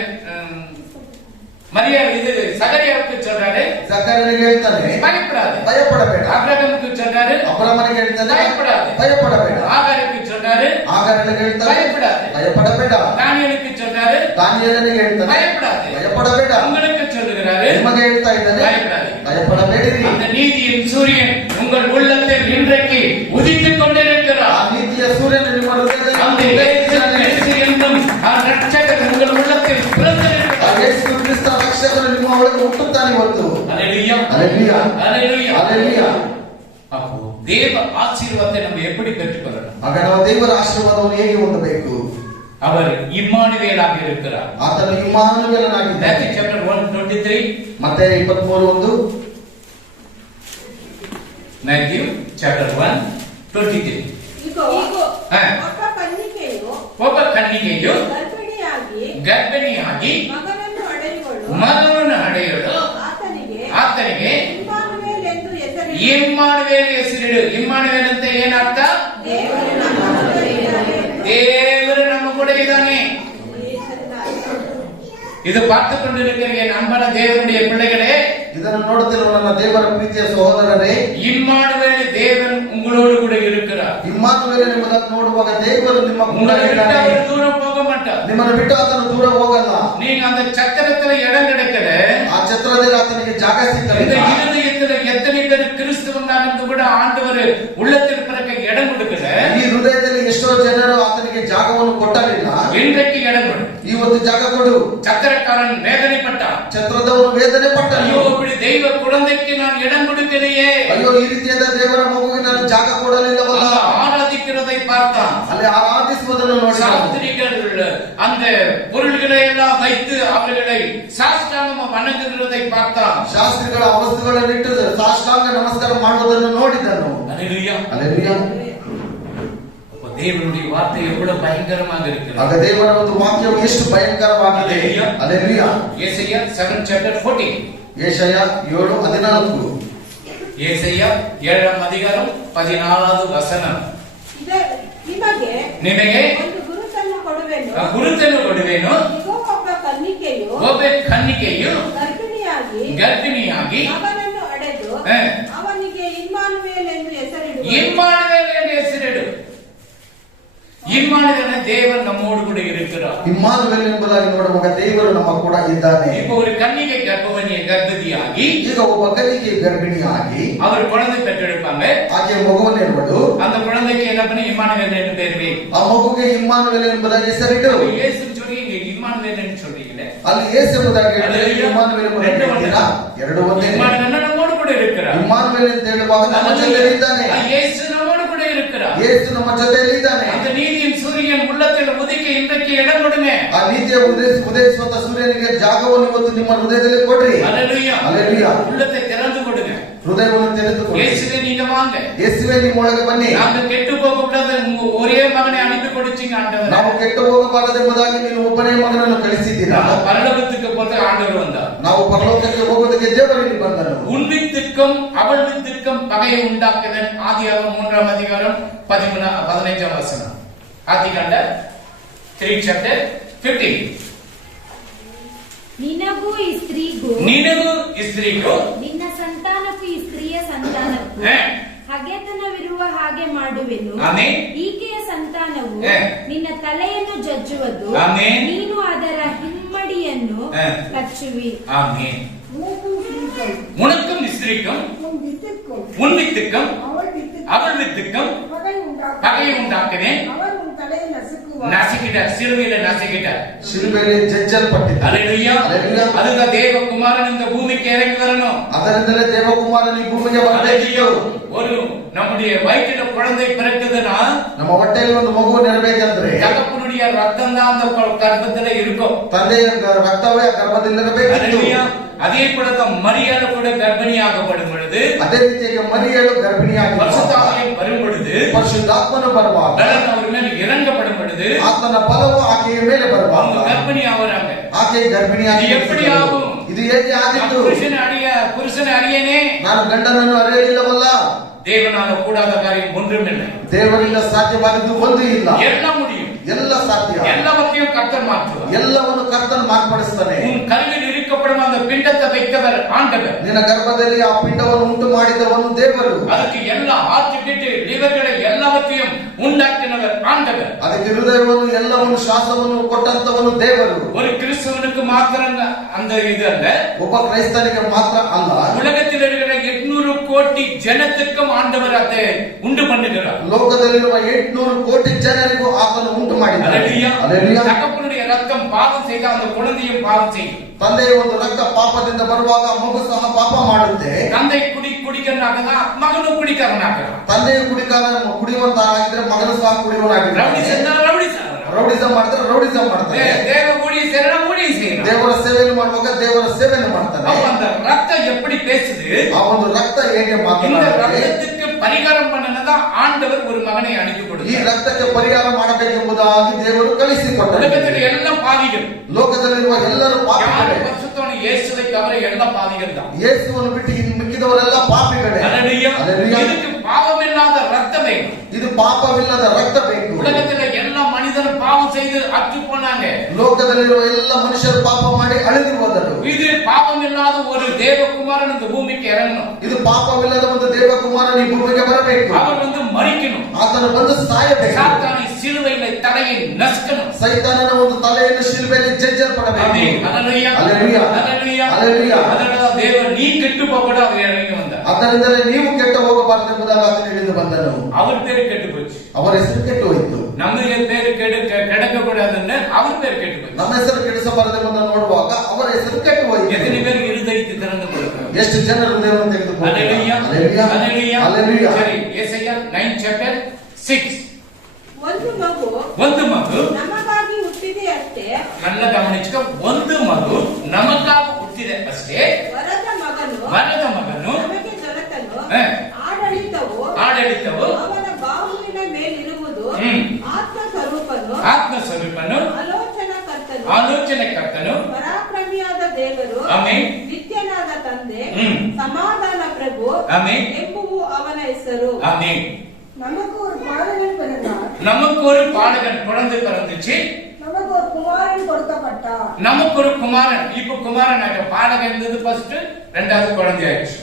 மரியா இது சகரியாவுக்கு சொல்றாரு ಜಕರನಿಗೆ ಹೇಳ್ತಾನೆ பயப்படாதே. ಭಯಪಡಬೇಡ. அப்ரகாமுக்கு சொல்றாரு ಅಬ್ರಹ್ಮನಿಗೆ ಹೇಳ್ತಾನೆ பயப்படாதே. ಭಯಪಡಬೇಡ. ஆகாருக்கு சொல்றாரு ಆಗಾರನಿಗೆ ಹೇಳ್ತಾನೆ பயப்படாதே. ಭಯಪಡಬೇಡ. தானியேலுக்கு சொல்றாரு ದಾನಿಯೇಲನಿಗೆ ಹೇಳ್ತಾನೆ பயப்படாதே. ಭಯಪಡಬೇಡ. உங்களுக்கு சொல்லுகிறாரு ನಿಮಗೆ ಹೇಳ್ತಾ ಇದ್ದಾನೆ பயப்படாதே. ಭಯಪಡಬೇಡಿರಿ. அந்த நீதியின் சூரியன் உங்கள் உள்ளத்தில் இன்றைக்கு உதித்துக் ಆ கொண்டிருக்கிறார். ನೀತಿಯ ಸೂರ್ಯನು ನಿಮ್ಮ ಹೃದಯದಲ್ಲಿ அந்த இயேசு என்னும் ரட்சகர் உங்கள் உள்ளத்தில் ಆ பிறந்திருக்கிறார். ಯೇಸು ಕ್ರಿಸ್ತ ರಕ್ಷಕನು ನಿಮ್ಮ ಒಳಗೆ ಹುಟ್ಟುತ್ತಾನೆ ಇವತ್ತು. அல்லேலூயா, ಹಲ್ಲೆಲೂಯಾ, அல்லேலூயா. ಹಲ್ಲೆಲೂಯಾ. அப்போ தேவ ஆசீர்வாதத்தை நம்ம எப்படி பெற்றுக்கொள்ளணும்? ಆಗ ನಾವು ದೇವರ ಆಶೀರ್ವಾದವನ್ನು ಹೇಗೆ ಹೊಂದಬೇಕು? அவர் இம்மானுவேலாக இருக்கிறார். ಆತನು ಇಮ್ಮಾನುವೇಲನಾಗಿದ್ದಾನೆ. Matthew chapter 1:23. ಮತ್ತೆ 23:1. Matthew chapter 1:23. ಇಗೋ, ಹ. ಒಬ್ಬ ಕನ್ನಿಕೆಯು ಒಬ್ಬ ಕನ್ನಿಕೆಯು ಗರ್ಭಿಣಿಯಾಗಿ ಮಗನನ್ನು ಹಡೆಯಲು ಆತನಿಗೆ ಇಮ್ಮಾನುವೇಲ್ ಎಂದು ಹೆಸರಿಡು. ಇಮ್ಮಾನುವೇಲ್ ಹೆಸರಿಡು. ಇಮ್ಮಾನುವೇಲ್ ಅಂತ ಏನರ್ಥ? ದೇವರು ನಮ್ಮ ಜೊತೆ ಇದ್ದಾನೆ. தேவரு நம்ம கூட இதானே. இது பார்த்து கொண்டிருக்கிற என் அன்பான தேவனுடைய பிள்ளைகளே, ಇದನ್ನು ನೋಡುತ್ತಿರುವ ನನ್ನ ದೇವರ ಪ್ರೀತಿಯ ಸಹೋದರರೇ, இம்மானுவேல் தேவன் உங்களோடு கூட இருக்கிறார். ಇಮ್ಮಾನುವೇಲ್ ಎಂಬುದನ್ನು ನೋಡುವಾಗ ದೇವರು ನಿಮ್ಮ ಕೂಡ உங்களை விட்டு ಇದ್ದಾನೆ. அவர் தூரம் போக மாட்டார். மாட்டார். ನಿಮ್ಮನ್ನು ಬಿಟ್ಟು ಆತನು ದೂರ ಹೋಗಲ್ಲ. நீங்க அந்த சத்திரத்துல இடம் கிடைக்கல. ಆ ಛತ್ರದಲ್ಲಿ ಆತನಿಗೆ ಜಾಗ இந்த ಸಿಕ್ಕಲಿಲ್ಲ. இருதயத்துல எத்தனை பேர் கிறிஸ்துவனாக கூட ஆண்டவர் உள்ளத்தில் பிறக்க இடம் கொடுக்கல. ಈ ಹೃದಯದಲ್ಲಿ ಎಷ್ಟೋ ಜನರು ಆತನಿಗೆ ಜಾಗವನ್ನು ಕೊಟ್ಟಲಿಲ್ಲ. இன்றைக்கு இடம் கொடு. ಇವತ್ತು ಜಾಗ ಕೊಡು. சத்திரக்காரன் வேதனைப்பட்டான். ಛತ್ರದವರು ವೇದನೆ ஐயோ ಪಟ್ಟನು. இப்படி தெய்வ குழந்தைக்கு நான் இடம் கொடுக்கலையே. ಅಯ್ಯೋ, ಈ ರೀತಿಯಾದ ದೇವರ ಮಗುವಿಗೆ ನಾನು ಜಾಗ ಕೊಡಲಿಲ್ಲವಲ್ಲ. ஆராதிக்கிறதை பார்த்தான். ಅಲ್ಲಿ ಆರಾಧಿಸುವುದನ್ನು ನೋಡಿ சாஸ்திரிகள் அந்த பொருள்களை எல்லாம் வைத்து அவர்களை சாஷ்டாங்கமா வணங்குகிறதை பார்த்தான். ಶಾಸ್ತ್ರಿಗಳ ವಸ್ತುಗಳನ್ನು ಇಟ್ಟು ಸಾಷ್ಟಾಂಗ ನಮಸ್ಕಾರ ಮಾಡುವುದನ್ನು ನೋಡಿದನು. அல்லேலூயா. ಹಲ್ಲೆಲೂಯಾ. அப்ப தேவனுடைய வார்த்தை எவ்வளவு பயங்கரமாக இருக்கிறது. ಆಗ ದೇವರ ಒಂದು ವಾಕ್ಯವು ಎಷ್ಟು ಭಯಂಕರವಾಗಿದೆ. ಹಲ್ಲೆಲೂಯಾ. ಹಲ್ಲೆಲೂಯಾ. ಯೆಶಾಯ 7:14. ಯೆಶಾಯ 7:14. ಯೆಶಾಯ 7:14 ವಚನ. ನಿಮಗೆ ನಿಮಗೆ ಒಂದು ಗುರುತನ್ನು ಕೊಡುವೆನು. ಗುರುತನ್ನು ಕೊಡುವೆನು. ಇಗೋ, ಒಬ್ಬ ಕನ್ನಿಕೆಯು ಒಬ್ಬ ಕನ್ನಿಕೆಯು ಗರ್ಭಿಣಿಯಾಗಿ ಮಗನನ್ನು ಅಡೆದು ಅವನಿಗೆ ಇಮ್ಮಾನುವೇಲ್ ಎಂದು ಹೆಸರಿಡುವರು. இம்மானுவேல் என்று ಹೆಸರಿಡು. இம்மானுவேல் தேவன் நம்மோடு கூட இருக்கிறார். ಇಮ್ಮಾನುವೇಲ್ ಎಂಬುದಾಗಿ ನೋಡುವಾಗ ದೇವರು ನಮ್ಮ ಕೂಡ ಇದ್ದಾನೆ. இப்போ ஒரு கன்னிகை கர்ப்பவதியாகி ಈಗ ಒಬ್ಬ ಕನ್ನಿಕೆ ಗರ್ಭಿಣಿಯಾಗಿ அவர் குழந்தை பெற்றெடுப்பாங்க. ಆಕೆ ಮಗುವನ್ನು ಹೆರುವಳು. அந்த குழந்தைக்கு என்ன பண்ணி இம்மானுவேல் என்று பேர் வை. ಆ ಮಗುಗೆ ಇಮ್ಮಾನುವೇಲ್ ಎಂಬುದಾಗಿ ಹೆಸರಿಡು. இயேசு சொல்லி இங்க இம்மானுவேல் என்று சொல்றீங்களே. ಅಲ್ಲಿ ಯೇಸು ಎಂಬುದಾಗಿ ಹೇಳಿದ್ರೆ ಇಮ್ಮಾನುವೇಲ್ ಎಂಬುದಾಗಿ ಹೇಳ್ತೀರಾ? ಎರಡು ಒಂದೇ. இம்மானுவேல் நம்மோடு கூட இருக்கிறார். ಇಮ್ಮಾನುವೇಲ್ ಅಂತ ಹೇಳುವಾಗ ನಮ್ಮ ಜೊತೆಯಲ್ಲಿ ಇದ್ದಾನೆ. இயேசு நம்மோடு கூட இருக்கிறார். ಯೇಸು ನಮ್ಮ ಜೊತೆಯಲ್ಲಿ ಇದ್ದಾನೆ. அந்த நீதியின் சூரியன் உள்ளத்தில் உதிக்க இன்றைக்கு இடம் கொடுங்க. ಆ ನೀತಿಯ ಉದಯಿಸುವಂತ ಸೂರ್ಯನಿಗೆ ಜಾಗವನ್ನು ಇವತ್ತು ನಿಮ್ಮ ಹೃದಯದಲ್ಲಿ ಕೊಡ್ರಿ. ஹல்லேலூயா. ಹಲ್ಲೆಲೂಯಾ. உள்ளத்தை திறந்து கொடுங்க. ಹೃದಯವನ್ನು ತೆರೆದುಕೊಳ್ಳಿ. இயேசுவே நீங்க வாங்க. ಯೇಸುವೇ ನಿಮ್ಮ ಒಳಗೆ ಬನ್ನಿ. நாங்க கெட்டு போக கூடாது. உங்க ஒரே மகனை அனுப்பி கொடுத்தீங்க ஆண்டவர். ನಾವು ಕೆಟ್ಟು ಹೋಗಬಾರದೆಂಬುದಾಗಿ ನೀವು ಒಬ್ಬನೇ ಮಗನನ್ನು ಕಳಿಸಿದ್ದೀರಾ. பரலோகத்துக்கு போது ஆண்டவர் வந்தார். ನಾವು ಪರಲೋಕಕ್ಕೆ ಹೋಗುವುದಕ್ಕೆ ದೇವರು ಇಲ್ಲಿ ಬಂದನು. உன் வித்துக்கும் அவள் வித்துக்கும் பகையை உண்டாக்குதன். ஆதியாகமம் 3:15 வசனம். ஆதிகாண்ட 3:15. ನಿನಗೂ ಈ ಸ್ತ್ರೀಗೂ ನಿನಗೂ ಇಸ್ತ್ರೀಗೂ ನಿನ್ನ ಸಂತಾನಕ್ಕೂ ಈ ಸ್ತ್ರೀಯ ಸಂತಾನಕ್ಕೂ ಹಗೆತನವಿರುವ ಹಾಗೆ ಮಾಡುವೆನು. ಆಮೆನ್. ಈಕೆಯ ಸಂತಾನವು ಹೇ. ನಿನ್ನ ತಲೆಯನ್ನು ಜಜ್ಜುವುದು. ಆಮೆನ್. ನೀನು ಅದರ ಹಿಮ್ಮಡಿಯನ್ನು ಹೇ. ಕಚ್ಚುವಿ. ஆமென். உனக்கும் ஸ்திரீக்கும் உனக்கும் இஸ்திரிக்கும் உன் வித்துக்கும் உன் வித்துக்கும் அவள் வித்துக்கும் அவள் வித்துக்கும் பகை உண்டாக்கும். பகையை உண்டாக்குவேன். அவள் உன் தலையை நசுக்குவாள். நசுக்கிட்டார். சிலுவையில நசுக்கிட்டார். ಶಿಲುಬೆಯಲ್ಲಿ ಜಜ್ಜಲ್ಪಟ್ಟಿದ್ದ. அல்லேலூயா. அல்லேலூயா. அதுதான் தேவகுமாரன் இந்த பூமிக்கு இறங்கி வரணும். ಅದರಿಂದಲೇ ದೇವಕುಮಾರನು ಈ ಭೂಮಿಗೆ ಬರಬೇಕಿತ್ತು. ஒரு நம்முடைய வயிற்றில குழந்தை பிறக்குதுன்னா ನಮ್ಮ ಹೊಟ್ಟೆಯಲ್ಲಿ ಒಂದು ಮಗು ನೆರಬೇಕಂದ್ರೆ தகப்பனுடைய ரத்தம் தான் அந்த கர்ப்பத்துல இருக்கும். ತಂದೆಯ ರಕ್ತವೇ ಆ ಗರ್ಭದಲ್ಲಿರಬೇಕಿತ್ತು. அல்லேலூயா. அதே போலதான் மரியாதை கூட கர்ப்பிணியாகப்படும் பொழுது, ಅದೇ ರೀತಿಯಾಗಿ ಮರಿಯಳು ಗರ್ಭಿಣಿಯಾಗಿ பரிசுத்தாவியம் வரும் பொழுது, ಪರಿಶುದ್ಧಾತ್ಮನು ಬರುವಾಗ பலன் அவர் மேல் இறங்கப்படும் பொழுது ಆತನ ಫಲವು ಆಕೆಯ ಮೇಲೆ ಬರುವಾಗ அவங்க கர்ப்பிணி ஆகுறாங்க. ಆಕೆ ಗರ್ಭಿಣಿಯಾಗಿ ಇದು ಎಪ್ಪಡಿ ಆகும்? ಇದು ಹೇಗೆ ಆಗಿತ್ತು? புருஷனை அறியனே, ನಾನು ಗಂಡನನ್ನು ಅರಿಯಲಿಲ್ಲವಲ್ಲ. தேவனால கூடாத காரியம் ஒன்றுமில்லை. ದೇವರಿಂದ ಸಾಧ್ಯವಾದದ್ದು ಒಂದು ಇಲ್ಲ. எல்லாம் முடியும். ಎಲ್ಲ ಸಾಧ್ಯ. எல்லாவற்றையும் கர்த்தர் மாற்றுவார். ಎಲ್ಲವನ್ನು ಕರ್ತನು ಮಾರ್ಪಡಿಸ್ತಾನೆ. உன் கருவில் இருக்கப்படும் அந்த பிண்டத்தை வைத்தவர் ஆண்டவர். ನಿನ್ನ ಗರ್ಭದಲ್ಲಿ ಆ ಪಿಂಡವನ್ನು ಉಂಟು ಮಾಡಿದವನು ದೇವರು. ಅದಕ್ಕೆ எல்லா ஆர்ட் பிட்டு லிவர்களை எல்லாவற்றையும் உண்டாக்கினவர் ஆண்டவர். ಅದಕ್ಕೆ ಹೃದಯವನ್ನು ಎಲ್ಲವನ್ನು ಶ್ವಾಸವನ್ನು ಕೊಟ್ಟಂತವನು ದೇವರು. ஒரு கிறிஸ்தவனுக்கு மாத்திரம் அந்த இது அல்ல, ಒಬ್ಬ ಕ್ರೈಸ್ತನಿಗೆ ಮಾತ್ರ ಅಲ್ಲ, உலகத்தில் இருக்கிற 800 கோடி ஜனத்துக்கும் ஆண்டவர் அதை உண்டு பண்ணுகிறார். ಲೋಕದಲ್ಲಿರುವ 800 ಕೋಟಿ ಜನರಿಗೂ ಆತನು ಉಂಟು ಮಾಡಿದ್ದಾನೆ. அல்லேலூயா. அல்லேலூயா. தகப்பனுடைய ரத்தம் பாவம் செய்த அந்த குழந்தையும் பாவம் செய்யும். ತಂದೆಯ ಒಂದು ರಕ್ತ ಪಾಪದಿಂದ ಬರುವಾಗ ಮಗು ಸಹ ಪಾಪ ಮಾಡುತ್ತೆ. தந்தை குடிக்கிறனாகனா மகனும் குடிக்கிறனாகிறான். ತಂದೆಯು ಕುಡಿಯುವಂತಾಗಿದ್ರೆ ಮಗನು ಸಹ ಕುಡಿಯುವನಾಗಿದ್ದಾನೆ. ರೌಡಿಸಂ ಮಾಡಿದ್ರೆ ರೌಡಿಸಂ ಮಾಡ್ತಾನೆ. தேவ ஊழியம் செய்யறா ஊழியம் செய்யறான். ದೇವರ ಸೇವೆಯನ್ನು ಮಾಡುವಾಗ ದೇವರ ಸೇವೆಯನ್ನು ಮಾಡ್ತಾನೆ. அப்ப அந்த ரத்தம் எப்படி பேசுது? ಆ ಒಂದು ರಕ್ತ ಹೇಗೆ இந்த ಮಾತನಾಡುತ್ತೆ? ரத்தத்துக்கு பரிகாரம் பண்ணனதா ஆண்டவர் ஒரு மகனை அனுப்பி ಈ கொடுத்தார். ರಕ್ತಕ್ಕೆ ಪರಿಹಾರ ಮಾಡಬೇಕೆಂಬುದಾಗಿ ದೇವರು ಕಳಿಸಿಕೊಟ್ಟರು. உலகத்தில் எல்லாம் பாவிகள். ಲೋಕದಲ್ಲಿರುವ ಎಲ್ಲರೂ யார் ಪಾಪಿಗಳೇ. பரிசுத்தவன இயேசுவை தவிர எல்லாம் பாவிகள் தான். ಯೇಸುವನ್ನು ಬಿಟ್ಟು ಇನ್ನು ಮಿಕ್ಕಿದವರೆಲ್ಲ ಪಾಪಿಗಳೇ. அல்லேலூயா. அல்லேலூயா. இதுக்கு பாவம் இல்லாத ரத்தம் வேணும். ಇದು ಪಾಪವಿಲ್ಲದ ರಕ್ತ ಬೇಕು. உலகத்துல எல்லா மனிதரும் பாவம் செய்து அற்று போனாங்க. ಲೋಕದಲ್ಲಿರುವ ಎಲ್ಲ ಮನುಷ್ಯರು ಪಾಪ ಮಾಡಿ ಅಳಿದು ಹೋದರು. இது பாவம் இல்லாத ஒரு தேவகுமாரன் இந்த பூமிக்கு இறங்கணும். ಇದು ಪಾಪವಿಲ್ಲದ ಒಂದು ದೇವಕುಮಾರನ ಈ ಭೂಮಿಗೆ ಬರಬೇಕು. அவர் வந்து மரிக்கணும். ಆತನು ಬಂದು ಸಾಯಬೇಕು. சாத்தானை சிலுவையில தலையை நசுக்கணும். ಸೈತಾನನ ಒಂದು ತಲೆಯನ್ನು ಶಿಲುಬೆಯಲ್ಲಿ ಜಜ್ಜಲ್ಪಡಬೇಕು. ஆமென். ஹல்லேலூயா. ஹல்லேலூயா. ஹல்லேலூயா. ஹல்லேலூயா. அதனால தேவன் நீ கெட்டு போகக்கூடாது அவர் இறங்கி வந்தார். ಅದರಿಂದಲೇ ನೀವು ಕೆಟ್ಟ ಹೋಗಬಾರದು ಎಂಬುದಾಗಿ ಆತನು ಇಳಿದು ಬಂದನು. அவர் பேரு கெட்டு போச்சு. ಅವರ ಹೆಸರು ಕೆಟ್ಟು ಹೋಯಿತು. நம்ம பேரு கெடுக்க கூடாதுன்னு அவர் பேரு கெட்டு போச்சு. ನಮ್ಮ ಹೆಸರು ಕೆಡಿಸಬಾರದೆಂಬುದನ್ನು ನೋಡುವಾಗ ಅವರ ಹೆಸರು ಕೆಟ್ಟು ಹೋಯಿತು. எத்தனை பேர் இருதயத்தை திறந்து கொடுக்கிறார்? ಎಷ್ಟು ಜನರು ಹೃದಯವನ್ನು ತೆಗೆದುಕೊಂಡು ஹல்லேலூயா. ஹல்லேலூயா. ஹல்லேலூயா. ஹல்லேலூயா. சரி, ಯೆಶಾಯ 9 chapter 6. ಒಂದು ಮಗು ಒಂದು ಮಗು ನಮಗಾಗಿ ಹುಟ್ಟಿದೆ ಅಷ್ಟೇ, ನನ್ನ ಗಮನಿಸಿಕ ಒಂದು ಮಗು ನಮಗಾಗಿ ಹುಟ್ಟಿದೆ ಅಷ್ಟೇ. ವರದ ಮಗನು ನಮಗೆ ದೊರೆತನು. ಆಡಳಿತವು ಅವನ ಬಾಹುವಿನ ಮೇಲಿರುವುದು. ಆತ್ಮ ಸ್ವರೂಪನು ಆಲೋಚನೆಕರ್ತನು ಪರಾಕ್ರಮಿಯಾದ ದೇವರು. ಆಮೆನ್. ನಿತ್ಯನಾದ ತಂದೆ, ಸಮಾಧಾನ ಪ್ರಭು ಎಂಬುವು ಅವನ ಹೆಸರು. ஆமென். நமக்கு ஒரு பாலகன் பிறந்தார். நமக்கு ஒரு பாலகன் குழந்தை பிறந்துச்சு. நமக்கு ஒரு குமாரன் கொடுக்கப்பட்டார். நமக்கு ஒரு குமாரன். இப்ப குமாரன் ஆக பாலகன் இருந்தது ஃபர்ஸ்ட், ரெண்டாவது குழந்தை ஆயிடுச்சு.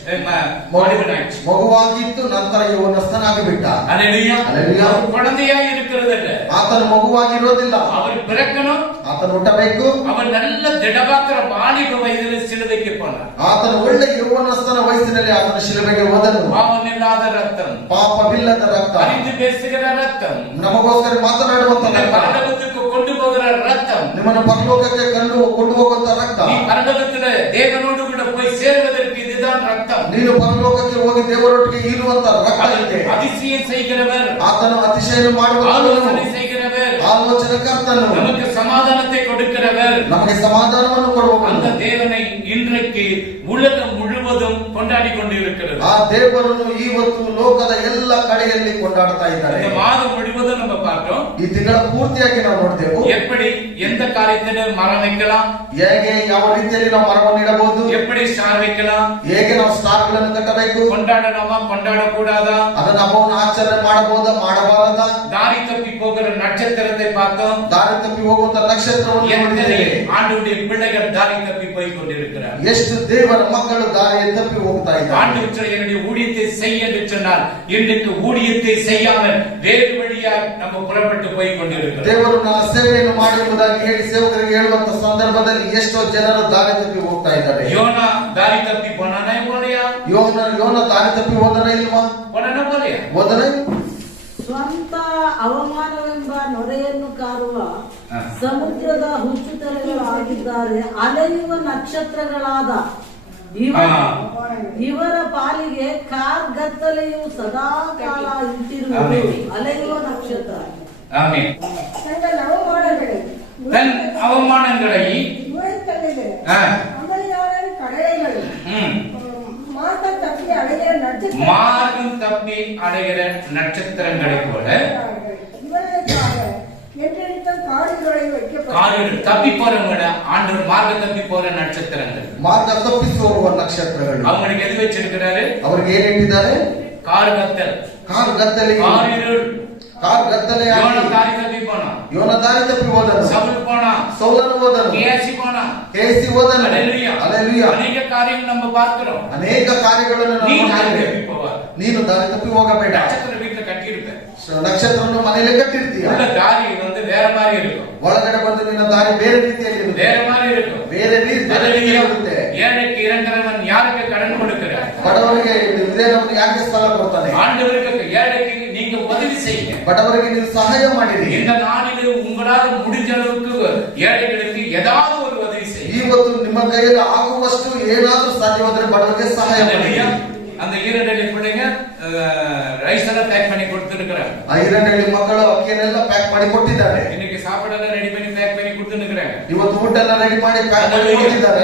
ಮಗುವಾಗಿತ್ತು, ನಂತರ ಯವನಸ್ಥನಾಗಿ ಬಿಟ್ಟ. ஹல்லேலூயா. ஹல்லேலூயா. குழந்தையா இருக்கிறது இல்ல, ಆತನು ಮಗುವಾಗಿರೋದಿಲ್ಲ. அவர் பிறக்கணும். ಆತನು ಹುಟ್ಟಬೇಕು. அவர் நல்ல திடகாத்திர வாலிப வயதில் சிலுவைக்கு போனார். ಆತನು ಒಳ್ಳೆ ಯೌವನಸ್ಥನ ವಯಸ್ಸಿನಲ್ಲಿ ಆತನ ಶಿಲುಬೆಗೆ ಹೋದನು. பாவமில்லாத ரத்தம், ಪಾಪವಿಲ್ಲದ ರಕ್ತ, அறிந்து பேசுகிற ரத்தம், ನಮಗೋಸ್ಕರ ಮಾತನಾಡುವಂತ ರಕ್ತ, பரலோகத்துக்கு கொண்டு போகிற ரத்தம், ನಿಮ್ಮನ್ನು ಪರಲೋಕಕ್ಕೆ ಕೊಂಡು ಹೋಗುವಂತ ರಕ್ತ. நீ பரலோகத்துல தேவனோடு கூட போய் சேருவதற்கு இதுதான் ரத்தம். ನೀನು ಪರಲೋಕಕ್ಕೆ ಹೋಗಿ ದೇವರೊಟ್ಟಿಗೆ ಇರುವಂತ ರಕ್ತ ಇದೆ. அதிசயம் செய்கிறவர், ಆತನು ಅತಿಶಯ ಮಾಡುವವನು, ஆலோசனை செய்கிறவர், ಆಲೋಚನಕರ್ತನು, நமக்கு சமாதானத்தை கொடுக்கிறவர். ನಮಗೆ ಸಮಾಧಾನವನ್ನು ಕೊಡುವವನು. அந்த தேவனை இன்றைக்கு உலகம் முழுவதும் கொண்டாடி கொண்டு இருக்கிறது. ಆ ದೇವರನ್ನು ಇವತ್ತು ಲೋಕದ ಎಲ್ಲ ಕಡೆಯಲ್ಲಿ ಕೊಂಡಾಡ್ತಾ ಇದ್ದಾರೆ. இந்த மாதம் முழுவதும் நம்ம பார்த்தோம். ಈ ತಿಂಗಳ ಪೂರ್ತಿಯಾಗಿ ನಾವು ನೋಡ್ತೇವೆ எப்படி எந்த காரியத்திலும் மரம் வைக்கலாம், ಹೇಗೆ ಯಾವ ರೀತಿಯಲ್ಲಿ ನಾವು ಮರವನ್ನು ಇಡಬಹುದು, எப்படி ஸ்டார் வைக்கலாம், ಹೇಗೆ ನಾವು ಸ್ಟಾರ್ ಗಳನ್ನು ಕಟ್ಟಬೇಕು, கொண்டாடலாமா கொண்டாடக்கூடாதா, ಅದನ್ನ ಹಬ್ಬವನ್ನು ಆಚರಣೆ ಮಾಡಬಹುದಾ ಮಾಡಬಾರದಾ, தாரி தப்பி போகிற நட்சத்திரத்தை பார்த்தோம். ದಾರಿ ತಪ್ಪಿ ಹೋಗುವಂತ ನಕ್ಷತ್ರವನ್ನು எத்தனை ನೋಡಿದ್ದೇವೆ. ஆண்டுடைய பிள்ளைகள் தாரி தப்பி போய் கொண்டிருக்கிறார். ಎಷ್ಟು ದೇವರ ಮಕ್ಕಳು ದಾರಿயை ತಪ್ಪಿ ಹೋಗ್ತಾ ಇದ್ದಾರೆ. ஆண்டு என்னுடைய ஊழியத்தை செய் என்று சொன்னால் இன்றைக்கு ஊழியத்தை செய்யாமல் வேறு வழியாக நம்ம புறப்பட்டு போய் கொண்டிருக்கிறோம். ದೇವರು ನನ್ನ ಸೇವೆಯನ್ನು ಮಾಡಿ ಎಂಬುದಾಗಿ ಹೇಳಿ ಸೇವಕರಿಗೆ ಹೇಳುವಂತ ಸಂದರ್ಭದಲ್ಲಿ ಎಷ್ಟೋ ಜನರು ದಾರಿ ತಪ್ಪಿ ಹೋಗ್ತಾ ಇದ್ದಾರೆ. யோனா தாரி தப்பி போனானே போலையா? ಯೋನ ದಾರಿ ತಪ್ಪಿ ಹೋದನ ಇಲ್ವಾ? போனானே போலையா? ಹೋದನೆ. ಸ್ವಂತ ಅವಮಾನವೆಂಬ ನೊರೆಯನ್ನು ಕಾರುವ ಸಮುದ್ರದ ಹುಚ್ಚುತಲೆಗಳಾಗಿದ್ದಾರೆ. ಅಲೆಯುವ ನಕ್ಷತ್ರಗಳಾದ ಇವರ ಪಾಲಿಗೆ ಕಾರ್ಗತ್ತಲೆಯು ಸದಾ ಕಾಲ ಇಂತಿರುವುದು. ಅಲೆಯುವ ನಕ್ಷತ್ರ. ஆமென். தங்கள் அவமானங்களை தன் அவமானங்களை அமளியான கடலைகள் மார்க்கம் தப்பி அடைகிற நட்சத்திரம், மார்க்கம் தப்பி அடைகிற நட்சத்திரங்களை போல இவர்களுக்காக என்றெடுத்தும் காடுகளை வைக்கப்பட்ட காரில் தப்பி போறவங்க ஆண்டவர் மார்க்க தப்பி போற நட்சத்திரங்கள், ಮಾರ್ಗ ತಪ್ಪಿಸಿ ಹೋಗುವ ನಕ್ಷತ್ರಗಳು. அவங்களுக்கு எது வச்சிருக்கிறாரு? ಅವ್ರಿಗೆ ಏನಿಟ್ಟಿದ್ದಾರೆ? கார்கத்தல், ಕಾರ್ ಗದ್ದಲಿಗೆ, காரிருள். ಕಾರ್ ಗದ್ದಲೆ. யோனா தாரி தப்பி போனா, ಯೋನ ದಾರಿ ತಪ್ಪಿ ಹೋದನು. சவுல் போனா, ಸೌಲನು ಹೋದನು. கேசி போனா. ಕೇಸಿ ಹೋದನು. ஹல்லேலூயா. ಹಲ್ಲೆಲೂಯಾ. அநேக காரியங்கள் நம்ம பார்க்கிறோம். ಅನೇಕ ಕಾರ್ಯಗಳನ್ನು நீ ನಾವು தாரி ನೋಡ್ತೇವೆ. தப்பி போவார். ನೀನು ದಾರಿ ತಪ್ಪಿ ಹೋಗಬೇಡ. நட்சத்திர வீட்டுல கட்டி இருப்பேன். ನಕ್ಷತ್ರವನ್ನು ಮನೆಯಲ್ಲಿ ಕಟ್ಟಿರ್ತೀಯ. உள்ள தாரி வந்து வேற மாதிரி இருக்கும், ಒಳಗಡೆ ಬಂದು ನಿನ್ನ ದಾರಿ ಬೇರೆ ರೀತಿಯಲ್ಲಿ ಇರುತ್ತೆ. வேற மாதிரி இருக்கும். ಬೇರೆ ರೀತಿಯಲ್ಲಿ ಇರುತ್ತೆ. ஏழைக்கு இறங்குறவன் யாருக்கு கடன் கொடுக்கிறார்? ಬಡವರಿಗೆ ಹೃದಯವನ್ನು ಯಾಕೆ ಸಾಲ ಕೊಡ್ತಾನೆ? ஆண்டவருக்கு ஏழைக்கு நீங்க உதவி செய்யுங்க. ಬಡವರಿಗೆ ನೀವು ಸಹಾಯ ಮಾಡಿರಿ. இந்த நாளில் உங்களால் முடிஞ்ச அளவுக்கு ஏழைகளுக்கு ஏதாவது ஒரு உதவி செய்யுங்க. ಇವತ್ತು ನಿಮ್ಮ ಕೈಯಲ್ಲಿ ಆಗುವಷ್ಟು ಏನಾದರೂ ಸಾಧ್ಯವಾದರೆ ಬಡವರಿಗೆ ಸಹಾಯ ಮಾಡಿ. அந்த ஈரடலி பிள்ளைங்க ரைஸ் எல்லாம் பேக் பண்ணி கொடுத்துருக்காங்க. ಆ ಈರಣ್ಣಿ ಮಕ್ಕಳು ಅಕ್ಕಿಯನ್ನೆಲ್ಲ ಪ್ಯಾಕ್ ಮಾಡಿ ಕೊಟ್ಟಿದ್ದಾರೆ. இன்னைக்கு சாப்பாடெல்லாம் ரெடி பண்ணி பேக் பண்ணி கொடுத்துருக்காங்க. ಇವತ್ತು ಊಟ ಎಲ್ಲ ರೆಡಿ ಮಾಡಿ ಪ್ಯಾಕ್ ಮಾಡಿ ಕೊಟ್ಟಿದ್ದಾರೆ.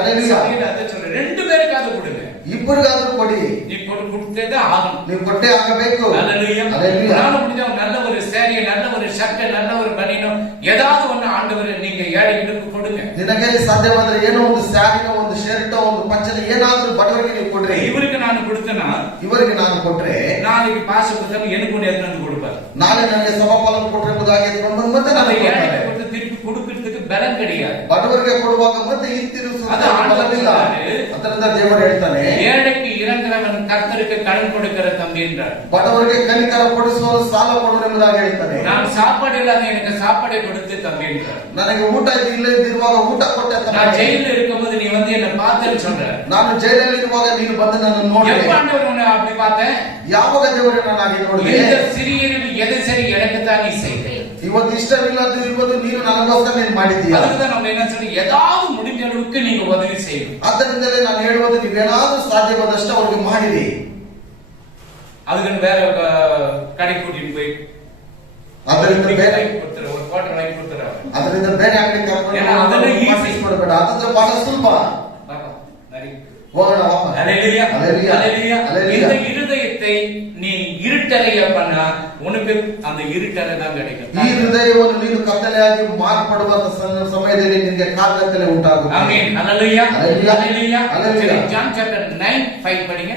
அதை சொல்றேன், ரெண்டு பேருக்காவது கொடுங்க. ಇಬ್ಬರಿಗಾದ್ರೂ ಕೊಡಿ. நீ கொடுத்ததே ஆகும். ನೀವು ಕೊಟ್ಟೆ ಆಗಬೇಕು. ஹல்லேலூயா. உங்களால முடிஞ்ச நல்ல ஒரு சேரி, நல்ல ஒரு ஷர்ட், நல்ல ஒரு பனியனோ ஏதாவது ஒண்ணு ஆண்டவரே நீங்க ஏழைகளுக்கு கொடுங்க. ನಿನ್ನ ಕೈಲಿ ಸಾಧ್ಯವಾದ್ರೆ ಏನೋ ಒಂದು ಸ್ಯಾರಿನೋ ಒಂದು ಶರ್ಟ್ ಒಂದು ಪಂಚನ ಏನಾದ್ರೂ ಬಡವರಿಗೆ ನೀವು ಕೊಡ್ರಿ. இவருக்கு நான் கொடுத்தனா ಇವರಿಗೆ ನಾನು ಕೊಟ್ರೆ நாளைக்கு பாச புத்தகம் எனக்கு கொண்டு எடுத்து கொடுப்பார். ನಾಳೆ ನನಗೆ ಸಭಾಫಲ ಕೊಟ್ರೆ ಎಂಬುದಾಗಿ ಎತ್ಕೊಂಡು ಬಂದು ಮತ್ತೆ அதை ನನಗೆ ஏழைக்கு ಕೊಡ್ತಾರೆ. கொடுத்து திருப்பಿ கொடுக்கிறதுக்கு பலம் கிடையாது. ಬಡವರಿಗೆ ಕೊಡುವಾಗ ಮತ್ತೆ ಹಿಂತಿರುಗಿಸುವುದಕ್ಕೆ ಬಲವಿಲ್ಲ. ಅದರಿಂದ ದೇವರು ಹೇಳ್ತಾನೆ, ஏழைக்கு இறங்குறவன் கர்த்தருக்கு கடன் கொடுக்கிற தம்பி என்றார். ಬಡವರಿಗೆ ಕನಿಕರ ಕೊಡಿಸುವ ಸಾಲ ಕೊಡು ಎಂಬುದಾಗಿ ಹೇಳ್ತಾನೆ. நான் சாப்பாடு இல்லாத எனக்கு சாப்பாடை கொடுத்து தம்பி என்றார். ನನಗೆ ಊಟ ಇಲ್ಲದಿರುವಾಗ ಊಟ ಕೊಟ್ಟೆ நான் ತಮ್ಮ. ஜெயில இருக்கும்போது நீ வந்து என்ன பார்த்தேன்னு சொல்ற. ನಾನು ಜೈಲಲ್ಲಿ ಇರುವಾಗ ನೀನು ಬಂದು ನನ್ನನ್ನು ನೋಡಿ. எப்ப ஆண்டவர் உன்னை அப்படி பார்த்தேன்? ಯಾವಾಗ ದೇವರು ನನ್ನಾಗಿ ನೋಡಿದೆ? இந்த சிறியரில் எது சரி எனக்கு தான் நீ செய்தே. ಇವತ್ತು ಇಷ್ಟವಿಲ್ಲದ್ದು ಇರುವುದು ನೀನು ನನಗೋಸ್ಕರ ನೀನು ಮಾಡಿದ್ದೀಯ. அதுதான் நம்ம என்ன சொல்லி ஏதாவது முடிஞ்ச அளவுக்கு நீங்க உதவி செய்யணும். ಆದ್ದರಿಂದಲೇ ನಾನು ಹೇಳುವುದು ನೀವೇನಾದ್ರೂ ಸಾಧ್ಯವಾದಷ್ಟು ಅವರಿಗೆ ಮಾಡಿರಿ. அதுக்கு வேற கடை கூட்டிட்டு போய் ಅದರಿಂದ ಬೇರೆ கொடுத்துரு, ஒரு குவார்டர் வாங்கி கொடுத்துரு. ಅದರಿಂದ ಬೇರೆ ಅಂಗಡಿ ஏன்னா ಅದೆಲ್ಲ easy. ಕೊಡಬೇಡ. ಅದಂದ್ರೆ ಬಹಳ ಸುಲಭ. பாப்பா, நரி. ಹೋಗೋಣ ವಾಪಸ್. ஹalleluya, ஹalleluya, ஹalleluya. ஹalleluya. இந்த இருதயத்தை நீ இருட்டறைய பண்ணா உனக்கு அந்த இருட்டறை தான் கிடைக்கும். ಈ ಹೃದಯವನ್ನು ನೀನು ಕತ್ತಲೆಯಾಗಿ ಮಾರ್ಪಡುವಂತ ಸಮಯದಲ್ಲಿ ನಿನಗೆ ಕಾರ್ಗತ್ತಲೆ ಉಂಟಾಗುತ್ತೆ. ஆமென். ஹalleluya, ஹalleluya, ஹalleluya. ஹalleluya. ஜான் சாப்டர் 9:5 படிங்க.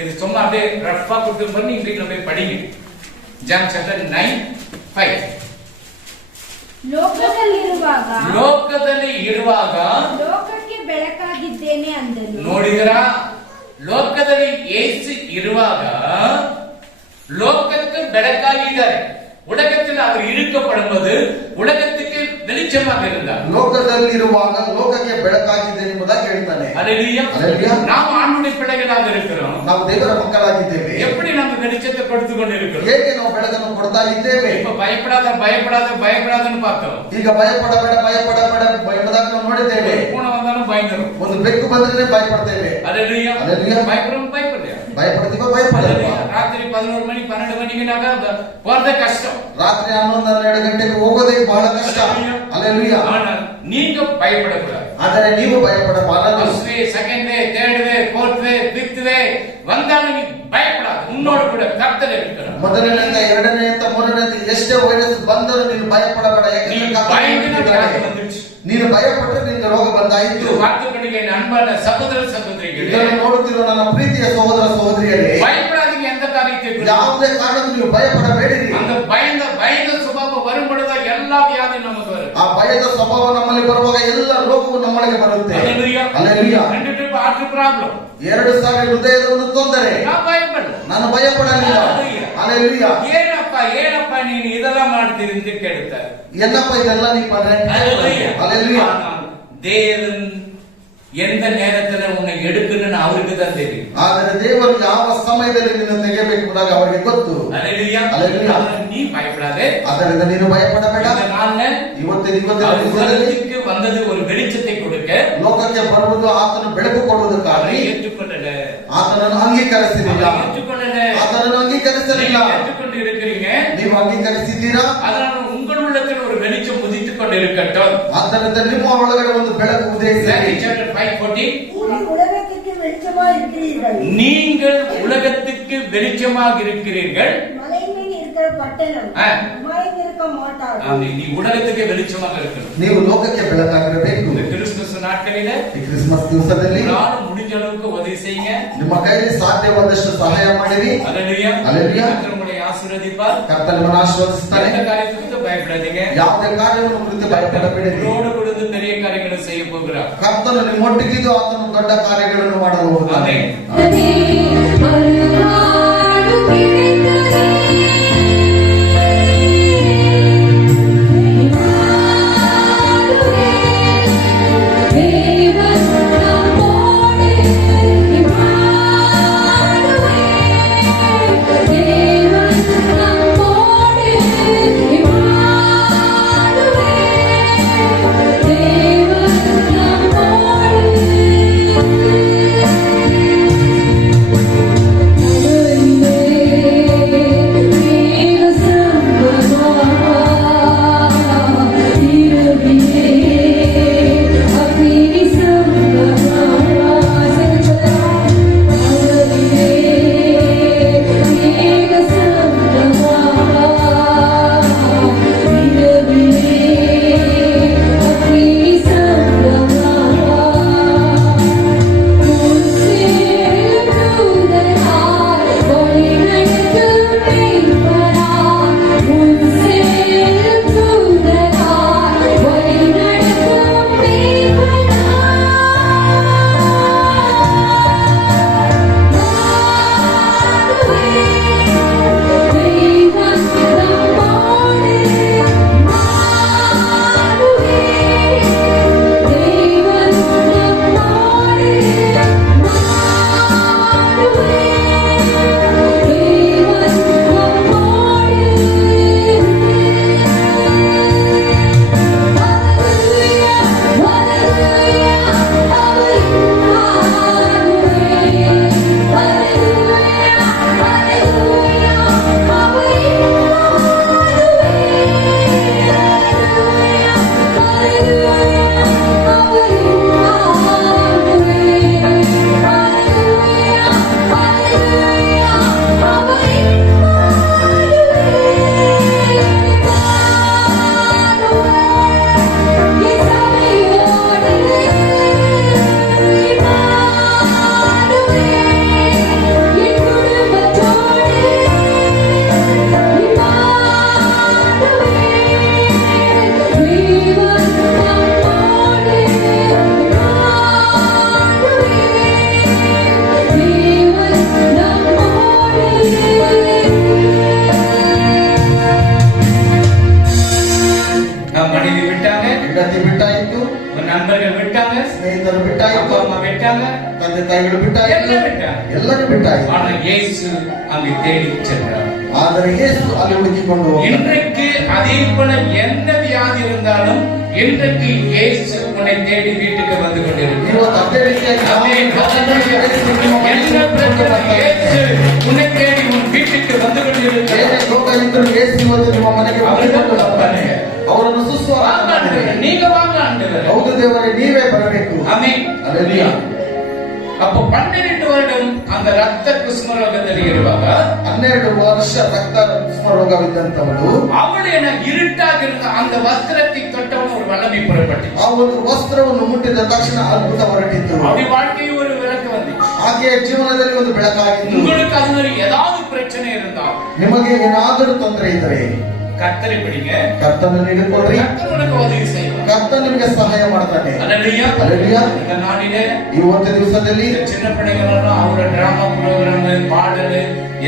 இது சும்மா அப்படியே ரஃபா கொடுத்து பண்ணி இன்றைக்கு போய் படிங்க. John chapter 9:5. ಲೋಕದಲ್ಲಿ ಇರುವಾಗ ಲೋಕಕ್ಕೆ ಬೆಳಕಾಗಿದ್ದೇನೆ ಅಂದನು. ನೋಡಿದರಾ, ಲೋಕದಲ್ಲಿ ಯೇಸು ಇರುವಾಗ ಲೋಕಕ್ಕೆ ಬೆಳಕಾಗಿದ್ದಾರೆ. உலகத்தில் அவர் இருக்கப்படும் உலகத்துக்கு வெளிச்சமாக இருந்தார். ಲೋಕದಲ್ಲಿರುವಾಗ ಲೋಕಕ್ಕೆ ಬೆಳಕಾಗಿದೆ ಎಂಬುದಾಗಿ ಹೇಳ್ತಾನೆ. ஹalleluya, ஹalleluya. நாம் ஆண்டவருடைய பிள்ளைகளாக இருக்கிறோம். ನಾವು ದೇವರ ಮಕ್ಕಳಾಗಿದ್ದೇವೆ. எப்படி நம்ம வெளிச்சத்தை கொடுத்து கொண்டு இருக்கிறோம்? ಹೇಗೆ ನಾವು ಬೆಳಕನ್ನು ಕೊಡ್ತಾ ಇದ್ದೇವೆ? இப்ப பயப்படாத பயப்படாத பயப்படாதன்னு பார்த்தோம். ಈಗ ಭಯಪಡಬೇಡ ಭಯಪಡಬೇಡ ಎಂಬುದಾಗಿ ನಾವು ನೋಡಿದ್ದೇವೆ. பூனை வந்தாலும் பயந்துரும். ಒಂದು ಬೆಕ್ಕು ಬಂದ್ರೆ ಭಯಪಡ್ತೇವೆ. ஹalleluya, ஹalleluya. பயப்படுறோம் பயப்படலையா? ಭಯಪಡ್ತೀವ ಭಯಪಡಲ್ವಾ? ராத்திரி 11 மணி 12 மணிக்குனாக்கா போறதே கஷ்டம். ರಾತ್ರಿ 11-12 ಗಂಟೆಗೆ ಹೋಗೋದೇ ಬಹಳ ಕಷ್ಟ. ಅಲ್ಲೆಲೂಯಾ. ஆனால் நீங்க பயப்படக்கூடாது. ಆದರೆ ನೀವು ಭಯಪಡಬಾರದು. First way, second way, third way, fourth way, fifth way வந்தாலும் நீ பயப்படாத. உன்னோடு கூட கர்த்தர் இருக்கிறார். ಮೊದಲನೆಯಿಂದ ಎರಡನೆಯಿಂದ ಮೂರನೆಯಿಂದ ಎಷ್ಟೇ ವೈರಸ್ ಬಂದರೂ ನೀನು ಭಯಪಡಬೇಡ. ನೀನು ಭಯಪಟ್ಟರೆ ನಿನಗೆ ರೋಗ ಬಂದಾಯಿತು. ವಾಕ್ಯಗಳಿಗೆ என் அன்பான சகோதர சகோதரிகளே, ಇದನ್ನು ನೋಡುತ್ತಿರುವ ನನ್ನ ಪ್ರೀತಿಯ ಸಹೋದರ ಸಹೋದರಿಯರೇ, பயப்படாதீங்க. எந்த காரியத்தை ಯಾವುದೇ ಕಾರಣಕ್ಕೂ ನೀವು ಭಯಪಡಬೇಡಿರಿ. அந்த பயந்த சுபாவம் வரும் பொழுது எல்லா வியாதியும் நமக்கு வரும். ಆ ಭಯದ ಸ್ವಭಾವ ನಮ್ಮಲ್ಲಿ ಬರುವಾಗ ಎಲ್ಲ ರೋಗವು ನಮ್ಮೊಳಗೆ ಬರುತ್ತೆ. ஹalleluya, ಹಲ್ಲೆಲೂಯಾ. 2 ಟ್ರಿಪ್ ಹಾರ್ಟ್ ಪ್ರಾಬ್ಲಮ್, 2 ಸಾರಿ ಹೃದಯದ ಒಂದು ತೊಂದರೆ. ನಾನು ಭಯಪಡಲಿಲ್ಲ. ಹಲ್ಲೆಲೂಯಾ. ಏನಪ್ಪ ನೀನು ಇದೆಲ್ಲ ಮಾಡ್ತೀರಿ ಅಂತ ಕೇಳ್ತಾರೆ. என்னப்பா இதெல்லாம் நீ பண்ற? ஹalleluya. தேவன் எந்த நேரத்துல உன்னை எடுக்கணும்னு அவருக்கு தான் தெரியும். ಆದರೆ ದೇವರು ಯಾವ ಸಮಯದಲ್ಲಿ ನಿನ್ನ ತೆಗೆಯಬೇಕು ಎಂಬುದಾಗಿ ಅವರಿಗೆ ಗೊತ್ತು. ஹalleluya, ஹalleluya. நீ பயப்படாதே. ಆದ್ದರಿಂದ ನೀನು ಭಯಪಡಬೇಡ. ಇವತ್ತಿಗೆ வந்தது ஒரு வெளிச்சத்தை கொடுக்க, ಲೋಕಕ್ಕೆ ಬರುವುದು ಆತನು ಬೆಳಕು ಕೊಡುವುದಕ್ಕಾಗಿ. ஏற்றுக்கொள்ளல, ಆತನನ್ನು ಅಂಗೀಕರಿಸಲಿಲ್ಲ. ஏற்றுக்கொள்ளல, ಆತನನ್ನು ಅಂಗೀಕರಿಸಲಿಲ್ಲ. ஏற்றுக்கொண்டு இருக்கிறீங்க. ನೀವು ಅಂಗೀಕರಿಸಿದ್ದೀರಾ? அதனால உங்கள் உள்ளத்தில் ஒரு வெளிச்சம் உதித்துக் கொண்டிருக்கட்டும். ಆದ್ದರಿಂದ ನಿಮ್ಮ ಒಳಗಡೆ ಒಂದು ಬೆಳಕು ಉದಯಿಸಲಿ. 5:14. உலகத்துக்கு வெளிச்சமாக இருக்கிறீர்கள். நீங்கள் உலகத்துக்கு வெளிச்சமாக இருக்கிறீர்கள். மலைமேல் இருக்கிற பட்டணம் மறைந்திருக்க மாட்டாது. நீ உலகத்துக்கு வெளிச்சமாக இருக்கணும். ನೀವು ಲೋಕಕ್ಕೆ ಬೆಳಕಾಗಿರಬೇಕು. இந்த கிறிஸ்துமஸ் நாட்களில ಈ ಕ್ರಿಸ್ಮಸ್ ದಿವಸದಲ್ಲಿ நான் முடிஞ்ச அளவுக்கு உதவி செய்யுங்க. ನಿಮ್ಮ ಕೈಯಲ್ಲಿ ಸಾಧ್ಯವಾದಷ್ಟು ಸಹಾಯ ಮಾಡಿರಿ. ஹalleluya, ஹalleluya. கர்த்தர் உங்களை ஆசீர்வதிப்பார். ಕರ್ತನು ನಿಮ್ಮನ್ನು ಆಶೀರ್ವದಿಸುತ್ತಾನೆ. எந்த காரியத்துக்கு பயப்படாதீங்க. ಯಾವುದೇ ಕಾರ್ಯವನ್ನು ಕುರಿತು ಭಯಪಡಬೇಡಿರಿ. உங்களோடு கூட பெரிய காரியங்களை செய்ய போகிறார். ಕರ್ತನು ನಿಮ್ಮೊಟ್ಟಿಗಿದ್ದು ಆತನು ದೊಡ್ಡ ಕಾರ್ಯಗಳನ್ನು ಮಾಡಲು ಹೋಗುತ್ತಾನೆ. Amen. நண்பர்கள் விட்டாங்க, ಸ್ನೇಹಿತರು அப்பா ಬಿಟ್ಟಾಯಿತು, அம்மா விட்டாங்க, ತಂದೆ ತಾಯಿಗಳು ಬಿಟ್ಟಾಯಿತು, எல்லாம் விட்டாங்க. ಎಲ್ಲರೂ ಬಿಟ್ಟಾಯಿತು. ஆனா இயேசு அங்கு தேடி சென்றார். ಆದರೆ ಯೇಸು ಅಲ್ಲಿ ಹುಡುಕಿಕೊಂಡು ಹೋಗ್ತಾನೆ. இன்றைக்கு அதே போல எந்த வியாதி இருந்தாலும் இன்றைக்கு இயேசு உன்னை தேடி வீட்டுக்கு வந்து கொண்டிருக்கிறார். ಇವತ್ತು ಅದೇ ರೀತಿಯಾಗಿ ஆமென். என்ன பிரச்சனை இயேசு உன்னை தேடி உன் வீட்டுக்கு வந்து கொண்டிருக்கிறார். ಏನೇ ರೋಗ ಇದ್ರೂ ಯೇಸು ಇವತ್ತು ನಿಮ್ಮ ಮನೆಗೆ ಬಂದುಕೊಂಡು ಬರ್ತಾನೆ. ಅವರನ್ನು ಸುಸ್ವಾರ ಮಾಡ್ತಾನೆ. நீங்க வாங்க ஆண்டவரೇ. ಹೌದು ದೇವರೇ, ನೀವೇ ಬರಬೇಕು. ஆமென். அல்லேಲೂಯಾ. அப்போ 12 வருடம் அந்த ரத்த குஷ்மரோகದಲ್ಲಿ ಇರುವಾಗ 12 ವರ್ಷ ರಕ್ತ ರೋಗವಿದ್ದಂತವಳು ಅವಳು இருட்டாಗಿருந்த அந்த வஸ்திரத்தை தொட்டவன் ஒரு வல்லமை புறப்பட்டு ಆ ಒಂದು ವಸ್ತ್ರವನ್ನು ಮುಟ್ಟಿದ ತಕ್ಷಣ ಅದ್ಭುತ ಹೊರಟಿತ್ತು. அவருடைய வாழ்க்கையில் ஒரு விளக்கு வந்து ಆಕೆಯ ಜೀವನದಲ್ಲಿ ಒಂದು ಬೆಳಕಾಗಿತ್ತು. உங்களுக்கு அது ஏதாவது பிரச்சனை இருந்தால் ನಿಮಗೆ ಏನಾದರೂ ತೊಂದರೆ ಇದ್ದರೆ கர்த்தரை பிடிங்க, ಕರ್ತನನ್ನು ಹಿಡಿದುಕೊಳ್ಳ್ರಿ. கர்த்தர் உங்களுக்கு உதவி செய்வார். ಕರ್ತ ನಿಮಗೆ ಸಹಾಯ ಮಾಡ್ತಾನೆ. அல்லேலூயா. அல்லேலூயா. இந்த நாளிலே ಈ ಒಂದು ದಿವಸದಲ್ಲಿ இந்த சின்ன பிள்ளைகளெல்லாம் அவரோட டிராமா ப்ரோಗ್ರಾಮ್ பாடல்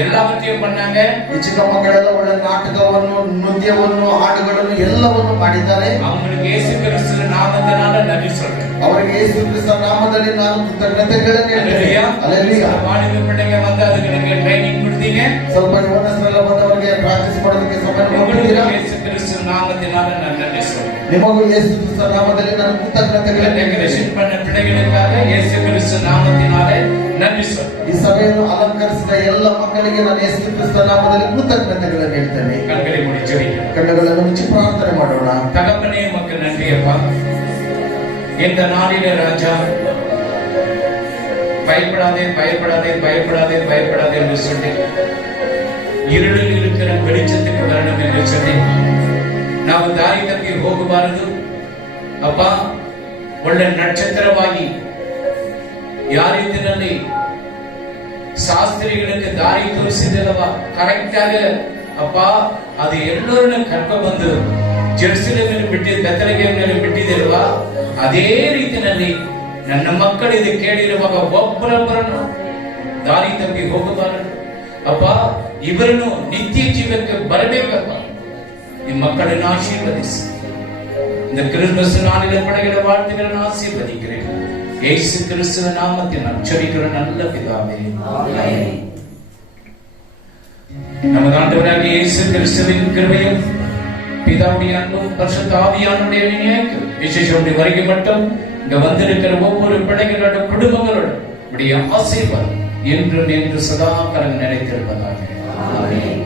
எல்லாவற்றையும் பண்ணாங்க. ಈ ಚಿಕ್ಕ ಮಕ್ಕಳೆಲ್ಲ ಒಳ್ಳೆ ನಾಟಕವನ್ನು, ನೃತ್ಯವನ್ನು, ಹಾಡುಗಳನ್ನು ಎಲ್ಲವನ್ನು ಮಾಡಿದ್ದಾರೆ. அவங்களுக்கு இயேசு கிறிஸ்து நாமத்தினால நன்றி சொல்றேன். ಅವರಿಗೆ ಯೇಸು ಕ್ರಿಸ್ತ ನಾಮದಲ್ಲಿ ನಾನು ಕೃತಜ್ಞತೆಗಳನ್ನು ಹೇಳ್ತೇನೆ. அல்லேலூயா. வாலிப பிள்ளைங்க வந்து அதுக்கு நீங்க ட்ரைனிಂಗ್ கொடுத்தீங்க. ಸ್ವಲ್ಪ ಯುವನಸ್ಥರೆಲ್ಲ ಬಂದವರಿಗೆ ಪ್ರಾಕ್ಟೀಸ್ ಮಾಡೋದಕ್ಕೆ ಸಮಯ ಕೊಟ್ಟಿದ್ದೀರಾ. இயேசு கிறிஸ்து நாமத்தினால நான் நன்றி சொல்றேன். ನಿಮಗೂ ಯೇಸು ಕ್ರಿಸ್ತ ನಾಮದಲ್ಲಿ ನಾನು ಕೃತಜ್ಞತೆಗಳನ್ನು ಡೆಕೋರೇಷನ್ பண்ண பிள்ளைகளுக்காக இயேசு கிறிஸ்து நாமத்தினாலே நன்றி சொல்றேன். ಈ ಸಭೆಯನ್ನು ಅಲಂಕರಿಸಿದ ಎಲ್ಲ ಮಕ್ಕಳಿಗೆ ನಾನು ಯೇಸು ಕ್ರಿಸ್ತ ನಾಮದಲ್ಲಿ ಕೃತಜ್ಞತೆಗಳನ್ನು ಹೇಳ್ತೇನೆ. கண்களை மூடி ஜெபிக்கலாம். ಕಣ್ಣುಗಳನ್ನು ಮುಚ್ಚಿ ಪ್ರಾರ್ಥನೆ ಮಾಡೋಣ. தகப்பனே உமக்கு நன்றி அப்பா. இந்த நாளிலே ராஜா பயப்படாதே பயப்படாதே பயப்படாதே பயப்படாதே என்று சொல்லி இருளில் இருக்கிற வெளிச்சத்துக்கு வரணும் என்று சொல்லி ನಾವು ದಾರಿ ತಪ್ಪಿ ಹೋಗಬಾರದು ಅಪ್ಪ. ಒಳ್ಳೆ ನಕ್ಷತ್ರವಾಗಿ ಯಾವ ರೀತಿಯಲ್ಲಿ ಶಾಸ್ತ್ರಿಗಳಿಗೆ ದಾರಿ ತೋರಿಸಿದಲ್ವ ಕರೆಕ್ಟ್ ಆಗಿ ಅಪ್ಪ, ಅದು ಎಲ್ಲರನ್ನ ಕರ್ಕೊಂಡು ಬಂದು ಜೆರುಸಲೇಮಿನಲ್ಲಿ ಬಿಟ್ಟಿದ್ದ, ಬೆತ್ತಲೆಹೇಮಿನಲ್ಲಿ ಬಿಟ್ಟಿದಿಲ್ವಾ, ಅದೇ ರೀತಿಯಲ್ಲಿ ನನ್ನ ಮಕ್ಕಳು ಇದು ಕೇಳಿರುವಾಗ ಒಬ್ಬರೊಬ್ಬರನ್ನು ದಾರಿ ತಪ್ಪಿ ಹೋಗಬಾರದು ಅಪ್ಪ. ಇವರನ್ನು ನಿತ್ಯ ಜೀವಕ್ಕೆ ಬರಬೇಕಪ್ಪ. ನಿಮ್ಮ ಮಕ್ಕಳನ್ನು ಆಶೀರ್ವದಿಸಿ இந்த கிறிஸ்துமஸ் நாளிலே படைகிற வாழ்த்துக்களை ஆசீர்வதிக்கிறேன். இயேசு கிறிஸ்துவின் நாமத்தில் நான் ஜெபிக்கிற நல்ல பிதாவே, ஆமென். நமது ஆண்டவராகிய இயேசு கிறிஸ்துவின் கிருபையும் பிதாவுடைய அன்பும் பரிசுத்த ஆவியானவருடைய இணைக்கும் விசேஷம் வரைக்கும் மட்டும் இங்க வந்திருக்கிற ஒவ்வொரு பிள்ளைகளோட குடும்பங்களோட உடைய ஆசீர்வாதம் என்றும் என்று சதா காலம் நிலைத்திருப்பதாக. ஆமென்.